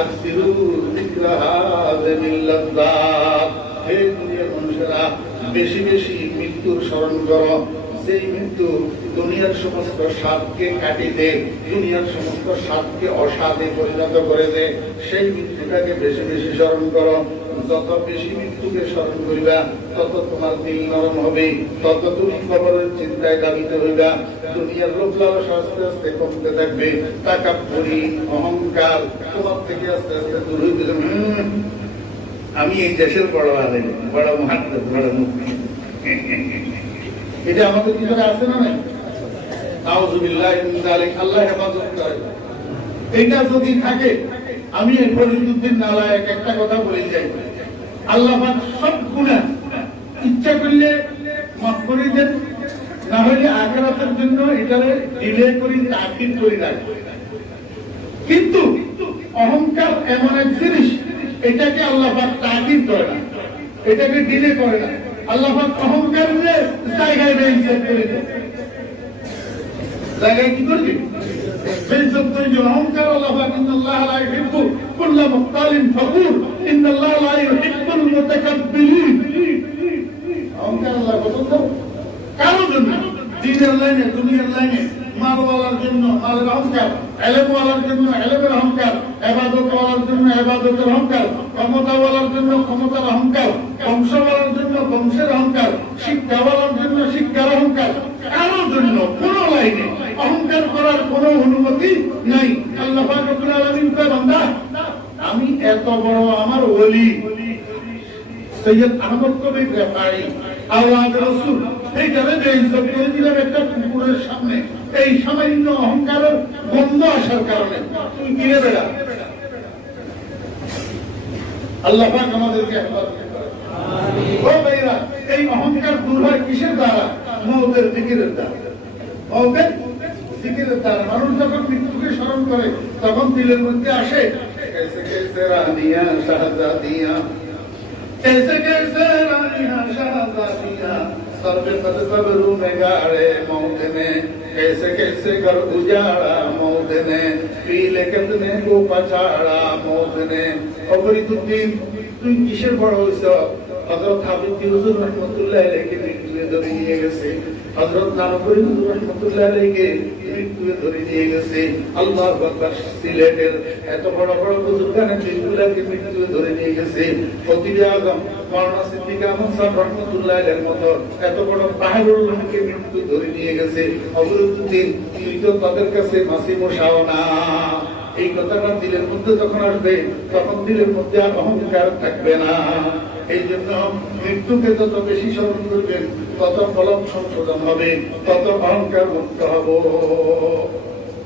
اكثروا ذكر هذه اللذات। হে দুনিয়ার মানুষেরা, বেশি বেশি মৃত্যুর স্মরণ করো। সেই মৃত্যু দুনিয়ার সমস্ত স্বাদকে কাটিয়ে দেয়, দুনিয়ার সমস্ত স্বাদকে অস্বাদে পরিণত করে দেয়। সেই মৃত্যুটাকে বেশি বেশি স্মরণ করো। যত বেশি মৃত্যুকে স্মরণ করিবা তত তোমার দিল নরম হবে, তত তুমি কবরের চিন্তায় দাবিত হইবা। দুনিয়ার লোভ লালসা আস্তে আস্তে কমতে থাকবে, তাকাব্বুরি অহংকার তোমার থেকে আস্তে আস্তে দূর হইতে যাবে। আমি এই দেশের বড় আলেম, বড় মুহাদ্দিস, বড় মুফতি, এটা আমাদের ভিতরে আছে না নাই? নাউযুবিল্লাহি মিন যালিক, আল্লাহ হেফাজত করে। এটা যদি থাকে, আমি ফরিদউদ্দিন নালায়েক একটা কথা বলে যাই, আল্লাহ পাক সব গুনাহ ইচ্ছা করলে মাফ করে দেন, না হলে আখিরাতের জন্য এটারে ডিলে করি, তাকিদ করি রাখে। কিন্তু অহংকার এমন এক জিনিস, এটাকে আল্লাহ পাক তাকিদ করে না, এটাকে ডিলে করে না। আল্লাহ পাক অহংকারের জায়গায় বেইজ্জত করে দেন। জায়গায় কি করবে? বেইজ্জত করে দেন। অহংকার আল্লাহ পাক, ইন্নাল্লাহা লা ইউহিব্বু কুল্লা মুখতালিন ফখুর, ইন্নাল্লাহা লা ইউহিব্বুল মুতাকাব্বিরিন। অহংকার আল্লাহ পছন্দ কারোর জন্য দিনের লাইনে দুনিয়ার লাইনে মালওয়ালার জন্য মালের অহংকার, এলেমওয়ালার জন্য এলেমের অহংকার, এবাদতওয়ালার জন্য এবাদতের অহংকার, ক্ষমতাওয়ালার জন্য ক্ষমতার অহংকার, বংশওয়ালার জন্য বংশের অহংকার, শিক্ষাওয়ালার জন্য শিক্ষার অহংকার। কারোর জন্য কোন লাইনে অহংকার করার কোন অনুমতি নাই। আল্লাহ পাক রব্বুল আলামিন কয় বান্দা আমি এত বড় আমার ওলি সৈয়দ আহমদ কবির ব্যাপারী আল্লাহর রাসূল এইটারে বেইজ্জত করে দিলাম একটা কুকুরের সামনে, এই সামান্য অহংকারের গন্ধ আসার কারণে তুই গিরে বেড়া। আল্লাহ পাক আমাদেরকে হেফাজত করেন। ও ভাইরা, এই অহংকার দূর হয় কিসের দ্বারা? মওতের জিকিরের দ্বারা। মওতের জিকিরের দ্বারা মানুষ যখন মৃত্যুকে স্মরণ করে তখন দিলের মধ্যে আসে कैसे कैसे रानियां शहजादियां, कैसे कैसे रानियां शहजादियां, सर पे पद कब्रों में गाड़े मौत ने, कैसे कैसे घर उजाड़ा मौत ने, पीले कितने को पछाड़ा मौत ने। फरीदुद्दीन তুই কিসের বড় হইছ? হযরত হাবিব হুজুর রাহমাতুল্লাহ আলাইহি মৃত্যুকে ধরে নিয়ে গেছে, হযরত নানপুরি হুজুর রাহমাতুল্লাহ আলাইহি মৃত্যুকে ধরে নিয়ে গেছে। আল্লাহু আকবার, সিলেটের এত বড় বড় বুজুর্গানে মৃত্যুকে মৃত্যুকে ধরে নিয়ে গেছে। ফতিবে আজম মাওলানা সিদ্দিক আহমদ সাহেব রাহমাতুল্লাহ আলাইহির মতো এত বড় পাহাড়ুল লোককে মৃত্যু ধরে নিয়ে গেছে। ফরিদুদ্দীন তুই তো তাদের কাছে মাসি মশাও না। এই কথাটা দিলের মধ্যে যখন আসবে তখন দিলের মধ্যে আর অহংকার থাকবে না। এই জন্য মৃত্যুকে যত বেশি স্মরণ করবেন তত কলম সংশোধন হবে, তত অহংকার মুক্ত হব।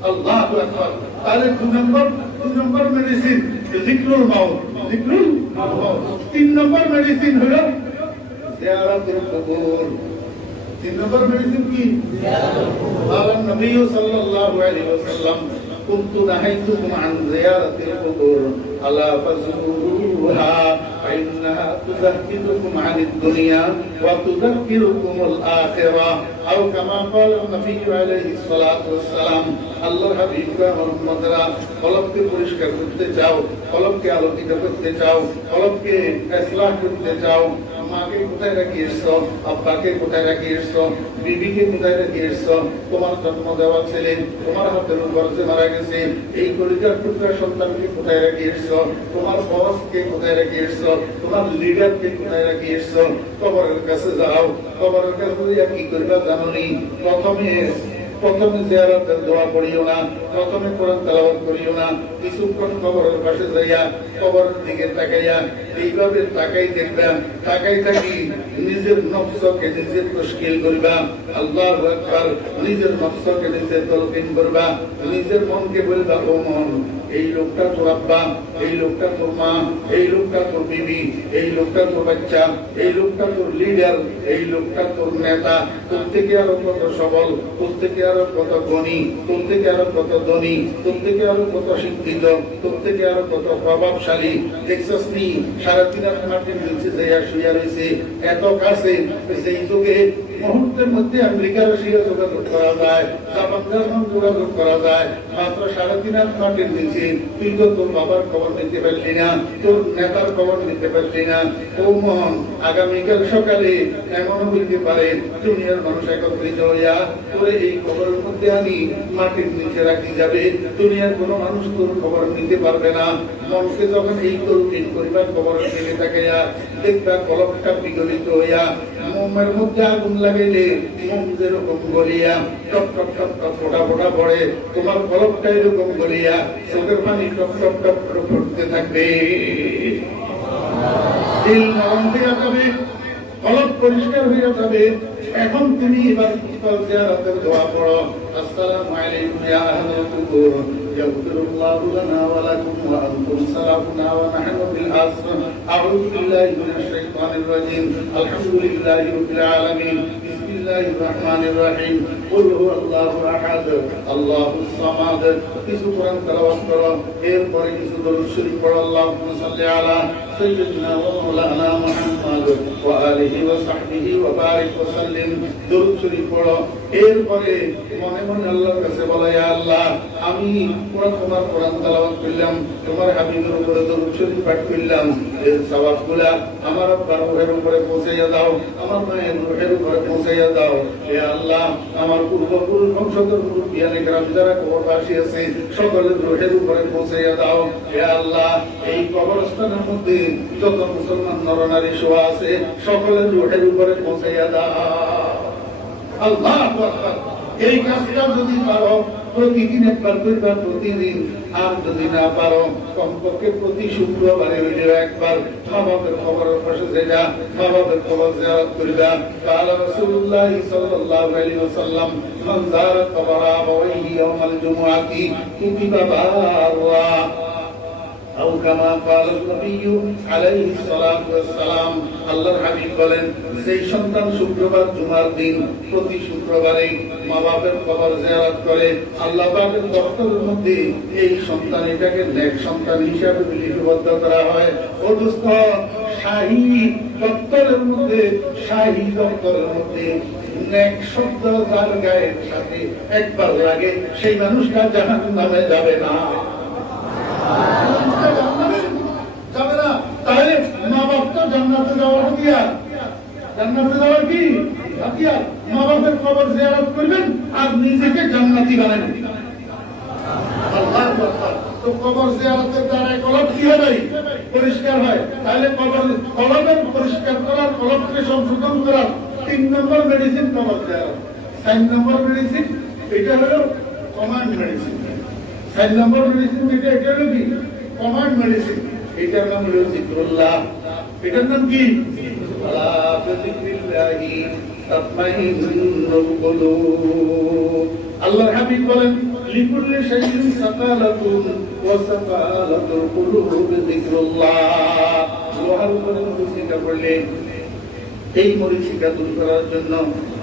আল্লাহু আকবার। তাহলে দুই নম্বর মেডিসিন যিকরুল মাউত, যিকরুল মাউত। 3 নম্বর মেডিসিন হলো জিয়ারাতুল কুবুর। 3 নম্বর মেডিসিন কি? জিয়ারাতুল কুবুর। আল্লাহ নবী সাল্লাল্লাহু আলাইহি ওয়াসাল্লাম كنت نهيتكم عن زيارة القبور ألا فزوروها فإنها تذكركم عن الدنيا وتذكركم الآخرة أو كما قال النبي عليه الصلاة والسلام। আল্লাহর হাবিব মুহাম্মদরা কলবকে পরিষ্কার করতে চাও, কলবকে আলোকিত করতে চাও, কলবকে ইসলাহ করতে চাও, মাকে কোথায় রাখি এসছো, আব্বাকে কোথায় রাখি এসছো, বিবিকে কোথায় রাখি এসছো, তোমার জন্ম দেওয়া ছেলে তোমার হাতের উপর যে মারা গেছে এই কলিজার টুকরা সন্তানকে কোথায় রাখি এসছো, তোমার বসকে কোথায় রাখি এসছো, তোমার লিডারকে কোথায় রাখি এসছো। কবরের কাছে যাও, কবরের কাছে কি করবা জানোনি? প্রথমে জিয়ারতের দোয়া পড়িও না, প্রথমে কোরআন তেলাওয়াত করিও না, কিছুক্ষণ কবরের পাশে যাইয়া কবরের দিকে তাকাইয়া এইভাবে তাকাই দেখবা, তাকাই থাকি নিজের নফসকে নিজে তশকিল করবা। আল্লাহু আকবার। নিজের নফসকে নিজে তলকিন করবা, নিজের মনকে বলবা ও মন এই লোকটা তোর আব্বা, এই লোকটা তোর মা, এই লোকটা তোর বিবি, এই লোকটা তোর বাচ্চা, এই লোকটা তোর লিডার, এই লোকটা তোর নেতা, তোর থেকে আরো কত সবল, তোর থেকে আরো কত গণী, তোর থেকে আরো কত ধনী, তোর থেকে আরো কত শিক্ষিত, তোর থেকে আরো কত প্রভাবশালী। দেখছস নি সারাদিন মাটির নিচে যাইয়া শুইয়া রয়েছে, এত কাছে সেই যুগে মুহূর্তের মধ্যে আমেরিকার সঙ্গে যোগাযোগ করা যায়, জাপানের সঙ্গে যোগাযোগ করা যায়, মাত্র 3.5 মাটির নিচে। তুই তো তোর বাবার খবর নিতে পারলি না, তোর নেতার খবর নিতে পারলি না। ও মন, আগামীকাল সকালে এমনও হইতে পারে দুনিয়ার মানুষ একত্রিত হইয়া তোরে এই খবরের মধ্যে আমি মাটির নিচে রাখি যাবে। দুনিয়ার কোনো মানুষ তোর খবর নিতে পারবে না। মনকে যখন এই তলকিন করিবার খবরের দিকে তাকাইয়া দেখবা কলবটা বিগলিত হইয়া মোমের মধ্যে আগুন লাগাইলে মোম যেরকম গলিয়া টপ টপ টপ টপ ফোটা ফোটা পড়ে, তোমার কলবটা এরকম গলিয়া চোখের পানি টপ টপ টপ করে পড়তে থাকবে। দিল নরম হইয়া যাবে, কলব পরিষ্কার হইয়া যাবে। এখন তুমি এবার জিয়ারতের দোয়া পড়ো। আসসালামু আলাইকুম ইয়া আহলাল কুবুর ইয়াগফিরুল্লাহু লানা ওয়া লাকুম ওয়া আনতুম সালামুনা ওয়া নাহনু বিল আসর। আউযু বিল্লাহি মিনাশ শাইতানির রাজীম। আলহামদুলিল্লাহি রাব্বিল আলামিন। বিসমিল্লাহির রহমানির রহিম। কুল হুয়াল্লাহু আহাদ আল্লাহুস সামাদ। কিছু কোরআন তেলাওয়াত করো, এরপরে কিছু দরুদ শরীফ পড়ো। আল্লাহুম্মা সাল্লি আলা সাইয়্যিদিনা ওয়া মাওলানা মুহাম্মদ ওয়া আলিহি ওয়া সাহবিহি ওয়া বারিক ওয়া সাল্লিম। দরুদ শরীফ পড়ো, এরপরে মনে মনে আল্লাহর কাছে বলো, ইয়া আল্লাহ আমি তোমার কোরআন তেলাওয়াত করলাম, তোমার হাবিবের উপরে দরুদ শরীফ পাঠ করলাম, এর সওয়াবগুলা আমার আব্বার রূহের উপরে পৌঁছাইয়া দাও, আমার মায়ের রূহের উপরে পৌঁছাইয়া দাও। হে আল্লাহ, আমার পূর্বপুরুষ বংশধর মুরব্বিয়ানে কেরাম যারা কবরবাসী আছে সকলের রূহের উপরে পৌঁছাইয়া দাও। হে আল্লাহ, এই কবরস্থানের মধ্যে যত মুসলমান নরনারী শোয়া আছে সকলের রূহের উপরে পৌঁছাইয়া দাও। আল্লাহু আকবার। এই কাজটা যদি পারো প্রতিদিন একবার করবা, প্রতিদিন। আর যদি না পারো কমপক্ষে প্রতি শুক্রবারে হইলেও একবার মা বাপের কবরের পাশে যাইবা, মা বাপের কবর জিয়ারত করিবা। কালা রাসূলুল্লাহ সাল্লাল্লাহু আলাইহি ওয়াসাল্লাম মান যারা কবর আবাওয়াইহি ইয়াওমাল জুমআতি কুতিবা বাররা আও কামা ক্বালা নবী আলাইহিস সালাতু ওয়াস সালাম। আল্লাহর হাবিব বলেন, যেই সন্তান শুক্রবার জুমার দিন প্রতি শুক্রবারে মা বাপের কবর জিয়ারত করে, আল্লাহ পাকের দপ্তরের মধ্যে এই সন্তান এটাকে নেক সন্তান হিসাবে লিপিবদ্ধ করা হয়। ও দোস্ত, শাহী দপ্তরের মধ্যে নেক শব্দ যার গায়ের সাথে একবার লাগে সেই মানুষটা জাহান্নামে যাবে না। যাবে না। তাহলে মা বাপ তো জান্নাতে যাওয়ার হাতিয়ার, জান্নাতে যাওয়ার কি হাতিয়ার? মা বাপের কবর জিয়ারত করবেন আর নিজেকে জান্নাতি বানাবেন। আল্লাহু আকবার। তো কবর জিয়ারতের দ্বারা কলব কি হয়? পরিষ্কার হয়। তাহলে কলবের পরিষ্কার করার, কলবকে সংশোধন করার 3 নম্বর মেডিসিন কবর জিয়ারত। 4 নম্বর মেডিসিন এটা হলো কমান্ড মেডিসিন। 4 নম্বর মেডিসিন এটা হলো কি? Command medicine. এটার নাম হলো জিক্রুল্লাহ। এটার নাম কি? আলা বিযিক্রিল্লাহি তাতমাইন্নুল কুলুব। আল্লাহর হাবিব বলেন, লিকুল্লি শাইইন সাকালাতুন ওয়া সাকালাতুল কুলুব যিকরুল্লাহ। লোহার উপরে মরিচিকা পড়লে এই মরিচিকা দূর করার জন্য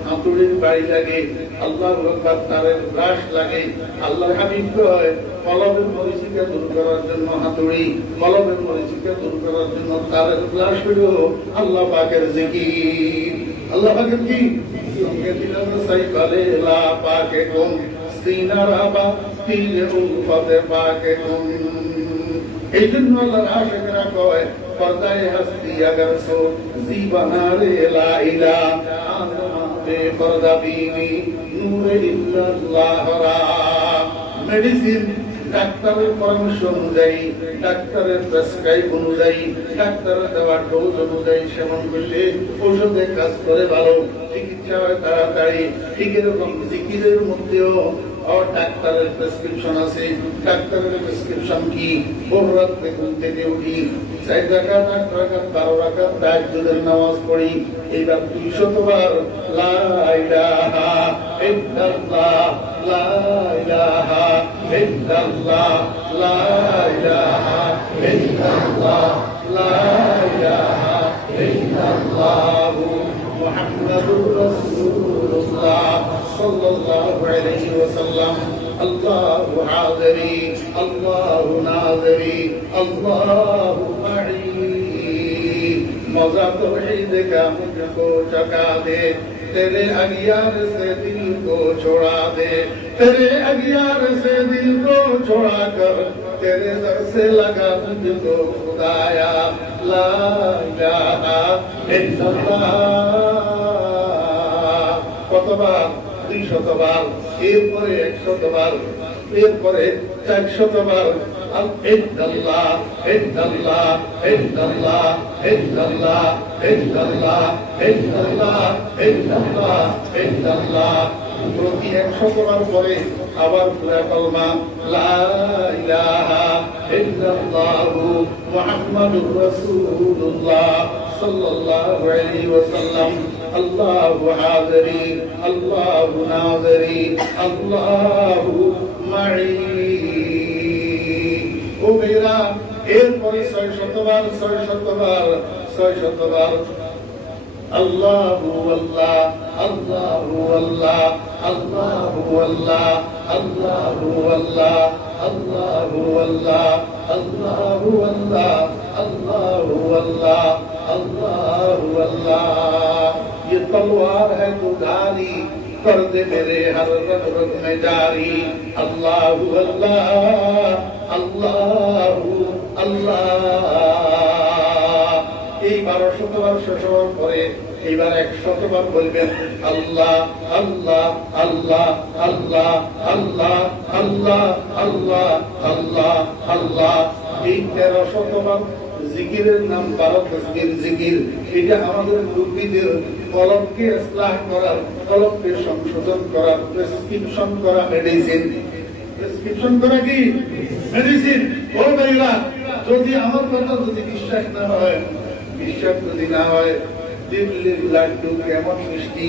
হাতুড়ির বাড়ি লাগে, আল্লাহু আকবার, তারের ব্রাশ লাগে। আল্লাহর হাবিব কয়, কলবের মরিচিকা দূর করার জন্য হাতুড়ি, কলবের মরিচিকা দূর করার জন্য তারের ব্রাশ হলো আল্লাহ পাকের জিকির। আল্লাহ পাকের কি? সঙ্গে দিলাম সাইকালে লা পাকে কুম সিনারাবা তিলে উফাতে পাকে কুম। এই জন্য আল্লাহর আশিকরা কয়, পর্দায়ে হস্তি আগার সো জীবনা রে লা ইলাহা পর্দা বিবি নূরে ইল্লাল্লাহ রা। মেডিসিন ডাক্তারের পরামর্শ অনুযায়ী, ডাক্তারের প্রেসক্রাইব অনুযায়ী, ডাক্তারের দেওয়া ডোজ অনুযায়ী সেবন করলে ঔষধে কাজ করে ভালো, চিকিৎসা হয় তাড়াতাড়ি। ঠিক এরকম জিকিরের মধ্যেও ডাক্তারের প্রেসক্রিপশন আছে। ডাক্তারের প্রেসক্রিপশন কি? ভোর রাত্রে ঘুম থেকে উঠি 4 রাকাত, 8 রাকাত, 12 রাকাত তাহাজ্জুদের নামাজ পড়ি, এইবার 200 বার লা ইলাহা ইল্লাল্লাহ, লা ইলাহা ইল্লাল্লাহ, লা ইলাহা ইল্লাল্লাহ, লা ইলাহা ইল্লাল্লাহ মুহাম্মাদুর রাসূলুল্লাহ সাল্লাল্লাহু আলাইহি ওয়াসাল্লাম। আল্লাহু হাযিরি, আল্লাহু নাযিরি, আল্লাহু মা'i। मौजा तौहीद का मुझको चका दे, तेरे अगियार से दिल को छोड़ा दे, तेरे अगियार से दिल को छोड़ा कर तेरे दर से लगा मुझको खुदाया। ला इलाहा इल्लल्लाह। কতবার? 200 বার, এরপরে 100 বার, এরপরে 400 বার। ইল্লাল্লাহ ইল্লাল্লাহ ইল্লাল্লাহ ইল্লাল্লাহ ইল্লাল্লাহ ইল্লাল্লাহ ইল্লাল্লাহ ইল্লাল্লাহ। প্রতি 100 বার পরে আবার পুরা কলমা লা ইলাহা ইল্লাল্লাহু মুহাম্মাদুর রাসূলুল্লাহ সাল্লাল্লাহু আলাইহি ওয়াসাল্লাম। আল্লাহু হাযিরি, আল্লাহু নাযিরি, আল্লাহু মা'i। ও মেয়েরা, এরপরে 600 বার, 600 বার, 600 বার আল্লাহু আল্লাহ, আল্লাহু আল্লাহ, আল্লাহু আল্লাহ, আল্লাহু আল্লাহ, আল্লাহু আল্লাহ, আল্লাহু আল্লাহ, আল্লাহু আল্লাহ, আল্লাহু আল্লাহ। ये तलवार है तो धारी, कर दे मेरे हर रग रग में जारी अल्लाहु अल्लाह अल्लाहु अल्लाह। এই 1200 বার শেষ হওয়ার পরে এইবার 100 বার বলবেন আল্লাহ আল্লাহ আল্লাহ আল্লাহ আল্লাহ আল্লাহ আল্লাহ আল্লাহ আল্লাহ। এই 1300 বার জিকিরের নাম 12 তাসবিহ জিকির। এটা আমাদের মুরিদদের কলবকে ইসলাহ করার, কলবকে সংশোধন করার, প্রেসক্রিপশন করা মেডিসিন। প্রেসক্রিপশন করা কি মেডিসিন? ও ভাইরা, যদি আমার কথা যদি বিশ্বাস না হয়, বিশ্বাস যদি না হয়, দিল্লির লাড্ডু কেমন মিষ্টি,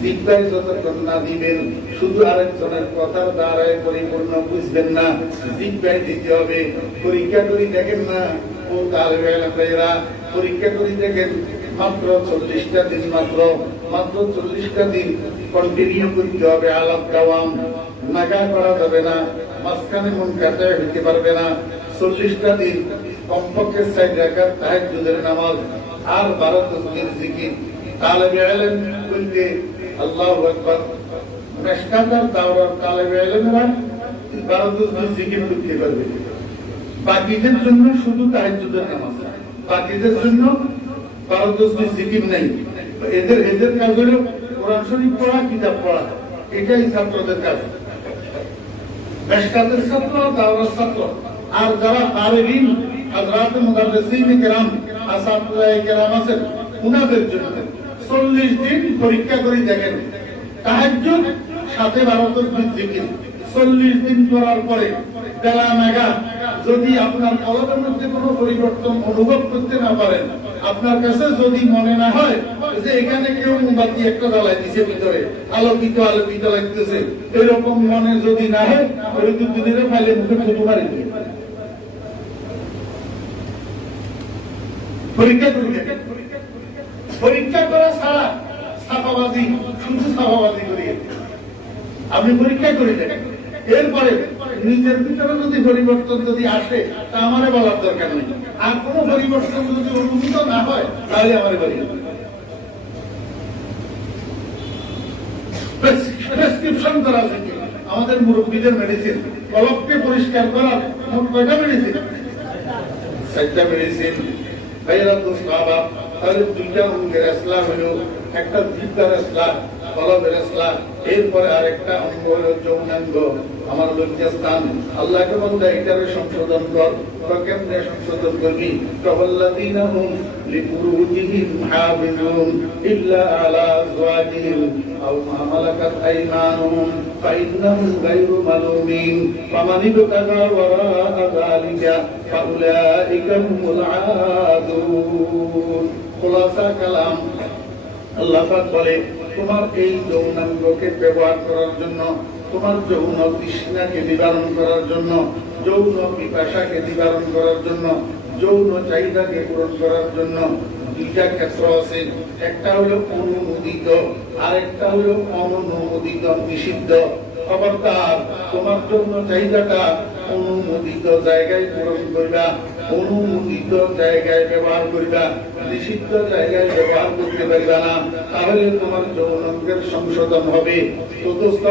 জিব্বায় যতক্ষণ না দিবেন, শুধু আরেকজনের কথার দ্বারায় পরিপূর্ণ বুঝবেন না, জিব্বায় দিতে হবে। পরীক্ষা করে দেখেন না ও তালেবে ইলমেরা, পরীক্ষা করে দেখেন মাত্র 40টা দিন, মাত্র 40টা দিন কন্টিনিউ করতে হবে। আলাপ কাওয়াম নাগা করা যাবে না, মাঝখানে মন কাটায় হইতে পারবে না। 40টা দিন কমপক্ষে 4 রাকাত তাহাজ্জুদের নামাজ আর 12 তাসবিহ জিকির। তালেবে ইলম বলতে আল্লাহু আকবার, মেশকাতের দাওরার তালেবে ইলমরা 12 তাসবিহ জিকির করতে পারবে। বাকিদের জন্য শুধু তাহাজ্জুদের নামাজ, বাকিদের জন্য 12 তাসবিহ জিকির নাই। এদের কাজ হলো কোরআন শরীফ পড়া, কিতাব পড়া, এটাই ছাত্রদের কাজ। মেশকাতের ছাত্র, দাওরার ছাত্র। আর যারা আলেম হযরত মুদাররিসিন কিরাম, আসাতিজা কিরাম আছেন, উনাদের জন্য 40 দিন পরীক্ষা করে দেখেন তাহাজ্জুদ সাথে 12 তাসবিহ জিকির। 40 দিন করার পরে বেলা নাগাদ যদি আপনার কলবের মধ্যে কোনো পরিবর্তন অনুভব করতে না পারেন, আপনার কাছে যদি মনে না হয় যে এখানে কেউ মোমবাতি একটা জ্বালাই দিছে, ভিতরে আলোকিত আলোকিত লাগতেছে, এরকম মনে যদি না হয়, ওই দুদিনের ফাইলে মুখে থুতু মারি দিয়ে পরীক্ষা করি দেখেন। পরীক্ষা করা ছাড়া ছাপাবাজি, শুধু ছাপাবাজি করিয়ে আপনি পরীক্ষা করে দেখেন। এরপরে নিজের ভিতরে যদি পরিবর্তন যদি আসে, তা আমারে বলার দরকার নেই। আর কোন পরিবর্তন যদি অনুভূত না হয়, তাহলে আমারে বলি। প্রেসক্রিপশন করা থাকে আমাদের মুরব্বীদের মেডিসিন। কলবকে পরিষ্কার করার মোট কয়টা মেডিসিন? 4টা মেডিসিন। ভাইরা তো সাহাবা, তাহলে 2টা অঙ্গের ইসলাম হলো, একটা জিহ্বার ইসলাম, কলবের ইসলাম, এরপরে আরেকটা অঙ্গ হলো যৌনাঙ্গ, আমার লজ্জাস্থান। আল্লাহকে বলতে এটারে সংশোধন কর। কেমনে সংশোধন করবি? কাওয়াল্লাযীনা হুম লিফুরুজিহিম হাফিজুন ইল্লা আলা আযওয়াজিহিম আও মা মালাকাত আইমানুহুম ফাইন্নাহুম গায়রু মালুমিন ফামান ইবতাগা ওয়ারাআ যালিকা ফাউলাইকা হুমুল আদুন। খুলাসা কালাম, আল্লাহ পাক বলে তোমার এই যৌনাঙ্গকে ব্যবহার করার জন্য, তোমার যৌন তৃষ্ণাকে নিবারণ করার জন্য, যৌন পিপাসাকে নিবারণ করার জন্য, যৌন চাহিদাকে পূরণ করার জন্য 2টা ক্ষেত্র আছে। একটা হলো অনুমোদিত, আরেকটা হলো অননুমোদিত, নিষিদ্ধ। খবরদার, তোমার যৌন চাহিদাটা অনুমোদিত জায়গায় পূরণ করবা, অনুমোদিত জায়গায় ব্যবহার করবা, নিষিদ্ধ জায়গায় ব্যবহার করতে পারবে না। তাহলে তোমার যৌনাঙ্গের সংশোধন হবে। ততস্থ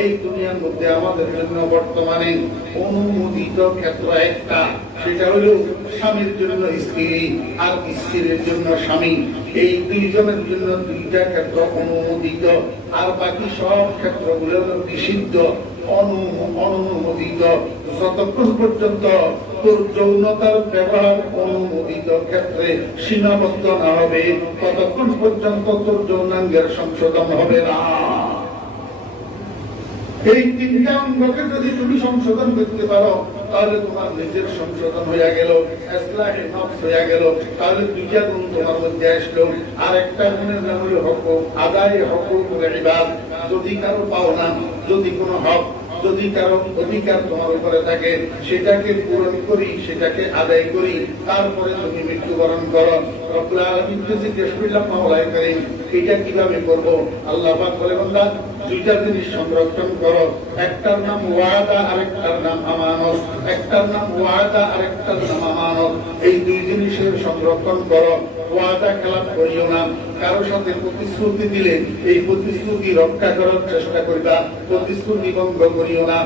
এই দুনিয়ার মধ্যে আমাদের জন্য বর্তমানে অনুমোদিত ক্ষেত্র একটা, সেটা হলো স্বামীর জন্য স্ত্রী আর স্ত্রীর জন্য স্বামী। এই 2 জনের জন্য 2টা ক্ষেত্র অনুমোদিত, আর বাকি সব ক্ষেত্রগুলো হলো নিষিদ্ধ, অনুমোদিত। যতক্ষণ পর্যন্ত তোর যৌনতার ব্যবহার অনুমোদিত ক্ষেত্রে সীমাবদ্ধ না হবে, ততক্ষণ পর্যন্ত তোর যৌনাঙ্গের সংশোধন হবে না। এই 3টা অঙ্গকে যদি তুমি সংশোধন করতে পারো, তাহলে তোমার নিজের সংশোধন হয়ে গেল, ইসলাহে নফস হয়ে গেল। তাহলে 2টা গুণ তোমার মধ্যে আসলো। আর একটা গুণের নাম হলো হক, আদায় হকুকুল ইবাদ। যদি কারো পাওনা, যদি কোনো হক, যদি কারো অধিকার তোমার উপরে থাকে, সেটাকে পূরণ করি, সেটাকে আদায় করি, তারপরে তুমি মৃত্যুবরণ করো। রব্বুল আলামিন জিজ্ঞেস করলাম, মাওলাই করিম, এটা কিভাবে করব? আল্লাহ পাক বলে, বান্দা দুইটা জিনিস সংরক্ষণ করো, একটার নাম ওয়াদা, আরেকটার নাম আমানত। একটার নাম ওয়াদা, আরেকটার নাম আমানত। এই দুই জিনিসের সংরক্ষণ করো। ওয়াদা খেলাপ করিও না। কারোর সাথে প্রতিশ্রুতি দিলে এই প্রতিশ্রুতি রক্ষা করার চেষ্টা করিবা, প্রতিশ্রুতি ভঙ্গ করিও না।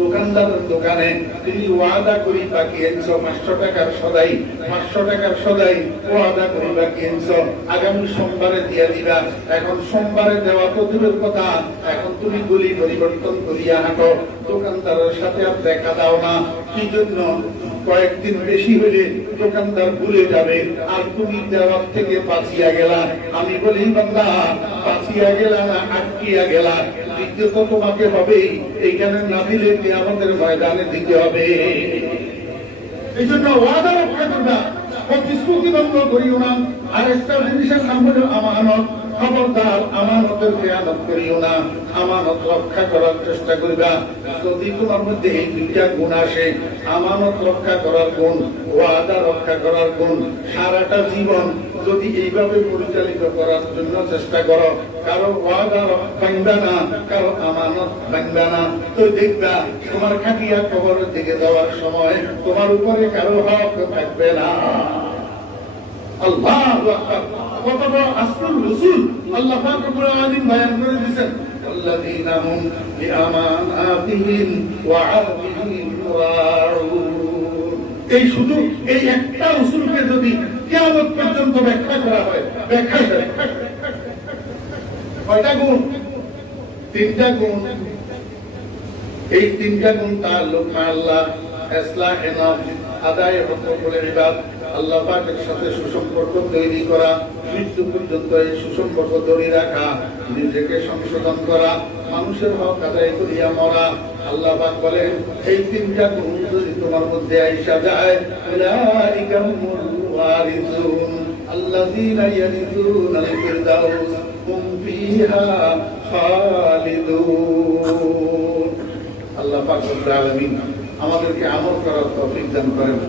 দোকানদারের দোকানে তুমি ওয়াদা করি বাকি এনেছো 500 টাকার সদাই, 500 টাকার সদাই ওয়াদা করি বাকি এনেছো, আগামী সোমবারে দিয়া দিবা। এখন সোমবারে দেওয়া তো দূরের কথা, এখন তুমি গুলি পরিবর্তন করিয়া হাঁটো। দোকানদারের সাথে আর দেখা দাও না। কি জন্য? কয়েকদিন বেশি হইলে দোকানদার ভুলে যাবে, আর তুমি দেওয়ার থেকে বাঁচিয়া গেলা। আমি বলি বান্দা, বাঁচিয়া গেলা না আটকিয়া গেলা? দ্বিতীয়ত তোমাকে হবে, এইখানে না দিলে আমাদের ময়দানে দিতে হবে। এই জন্য ওয়াদা রক্ষা করবা, প্রতিশ্রুতি ভঙ্গ করিও না। আরেকটা জিনিসের নাম হলো আমানত। খবরদার আমানতের খেয়ানত করিও না, আমানত রক্ষা করার চেষ্টা করিবা। যদি তোমার মধ্যে এই দুইটা গুণ আসে, আমানত রক্ষা করার গুণ, ওয়াদা রক্ষা করার গুণ, সারাটা জীবন যদি এইভাবে পরিচালিত করার জন্য চেষ্টা করো, কারো ওয়াদা ভাঙবা না, কারো আমানত ভাঙবা না, তো দেখবা তোমার খাটিয়া কবরের দিকে যাওয়ার সময় তোমার উপরে কারো হক থাকবে না। আল্লাহু আকবার। কত বড় আসল রাসূল আল্লাহ পাক রব্বুল আলামিন বয়ান করে দিয়েছেন, আল্লাযীনা হুম বিআমানাতিহিম ওয়া আহদিহিম রাউন। এই শুধু এই একটা রাসূলকে যদি কিয়ামত পর্যন্ত ব্যাখ্যা করা হয়, ব্যাখ্যা কয়টা গুণ? তিনটা গুণ। এই তিনটা গুণ তার লোক আল্লাহ ইসলাহ আদায় হকগুল ইবাদ, আল্লাহ পাকের সাথে সুসম্পর্ক তৈরি করা, মৃত্যু পর্যন্ত এই সুসম্পর্ক ধরে রাখা, নিজেকে সংশোধন করা, মানুষের হক আদায় করিয়া মরা। আল্লাহ পাক বলেন এই তিনটা গুণ যদি তোমার মধ্যে আইসা যায়, উলাইকা হুমুল ওয়ারিসুন আল্লাযীনা ইয়ারিসুনাল ফিরদাউস হুম ফিহা খালিদুন। আল্লাহ পাক রব্বুল আলামিন আমাদেরকে আমল করার তৌফিক দান করেন।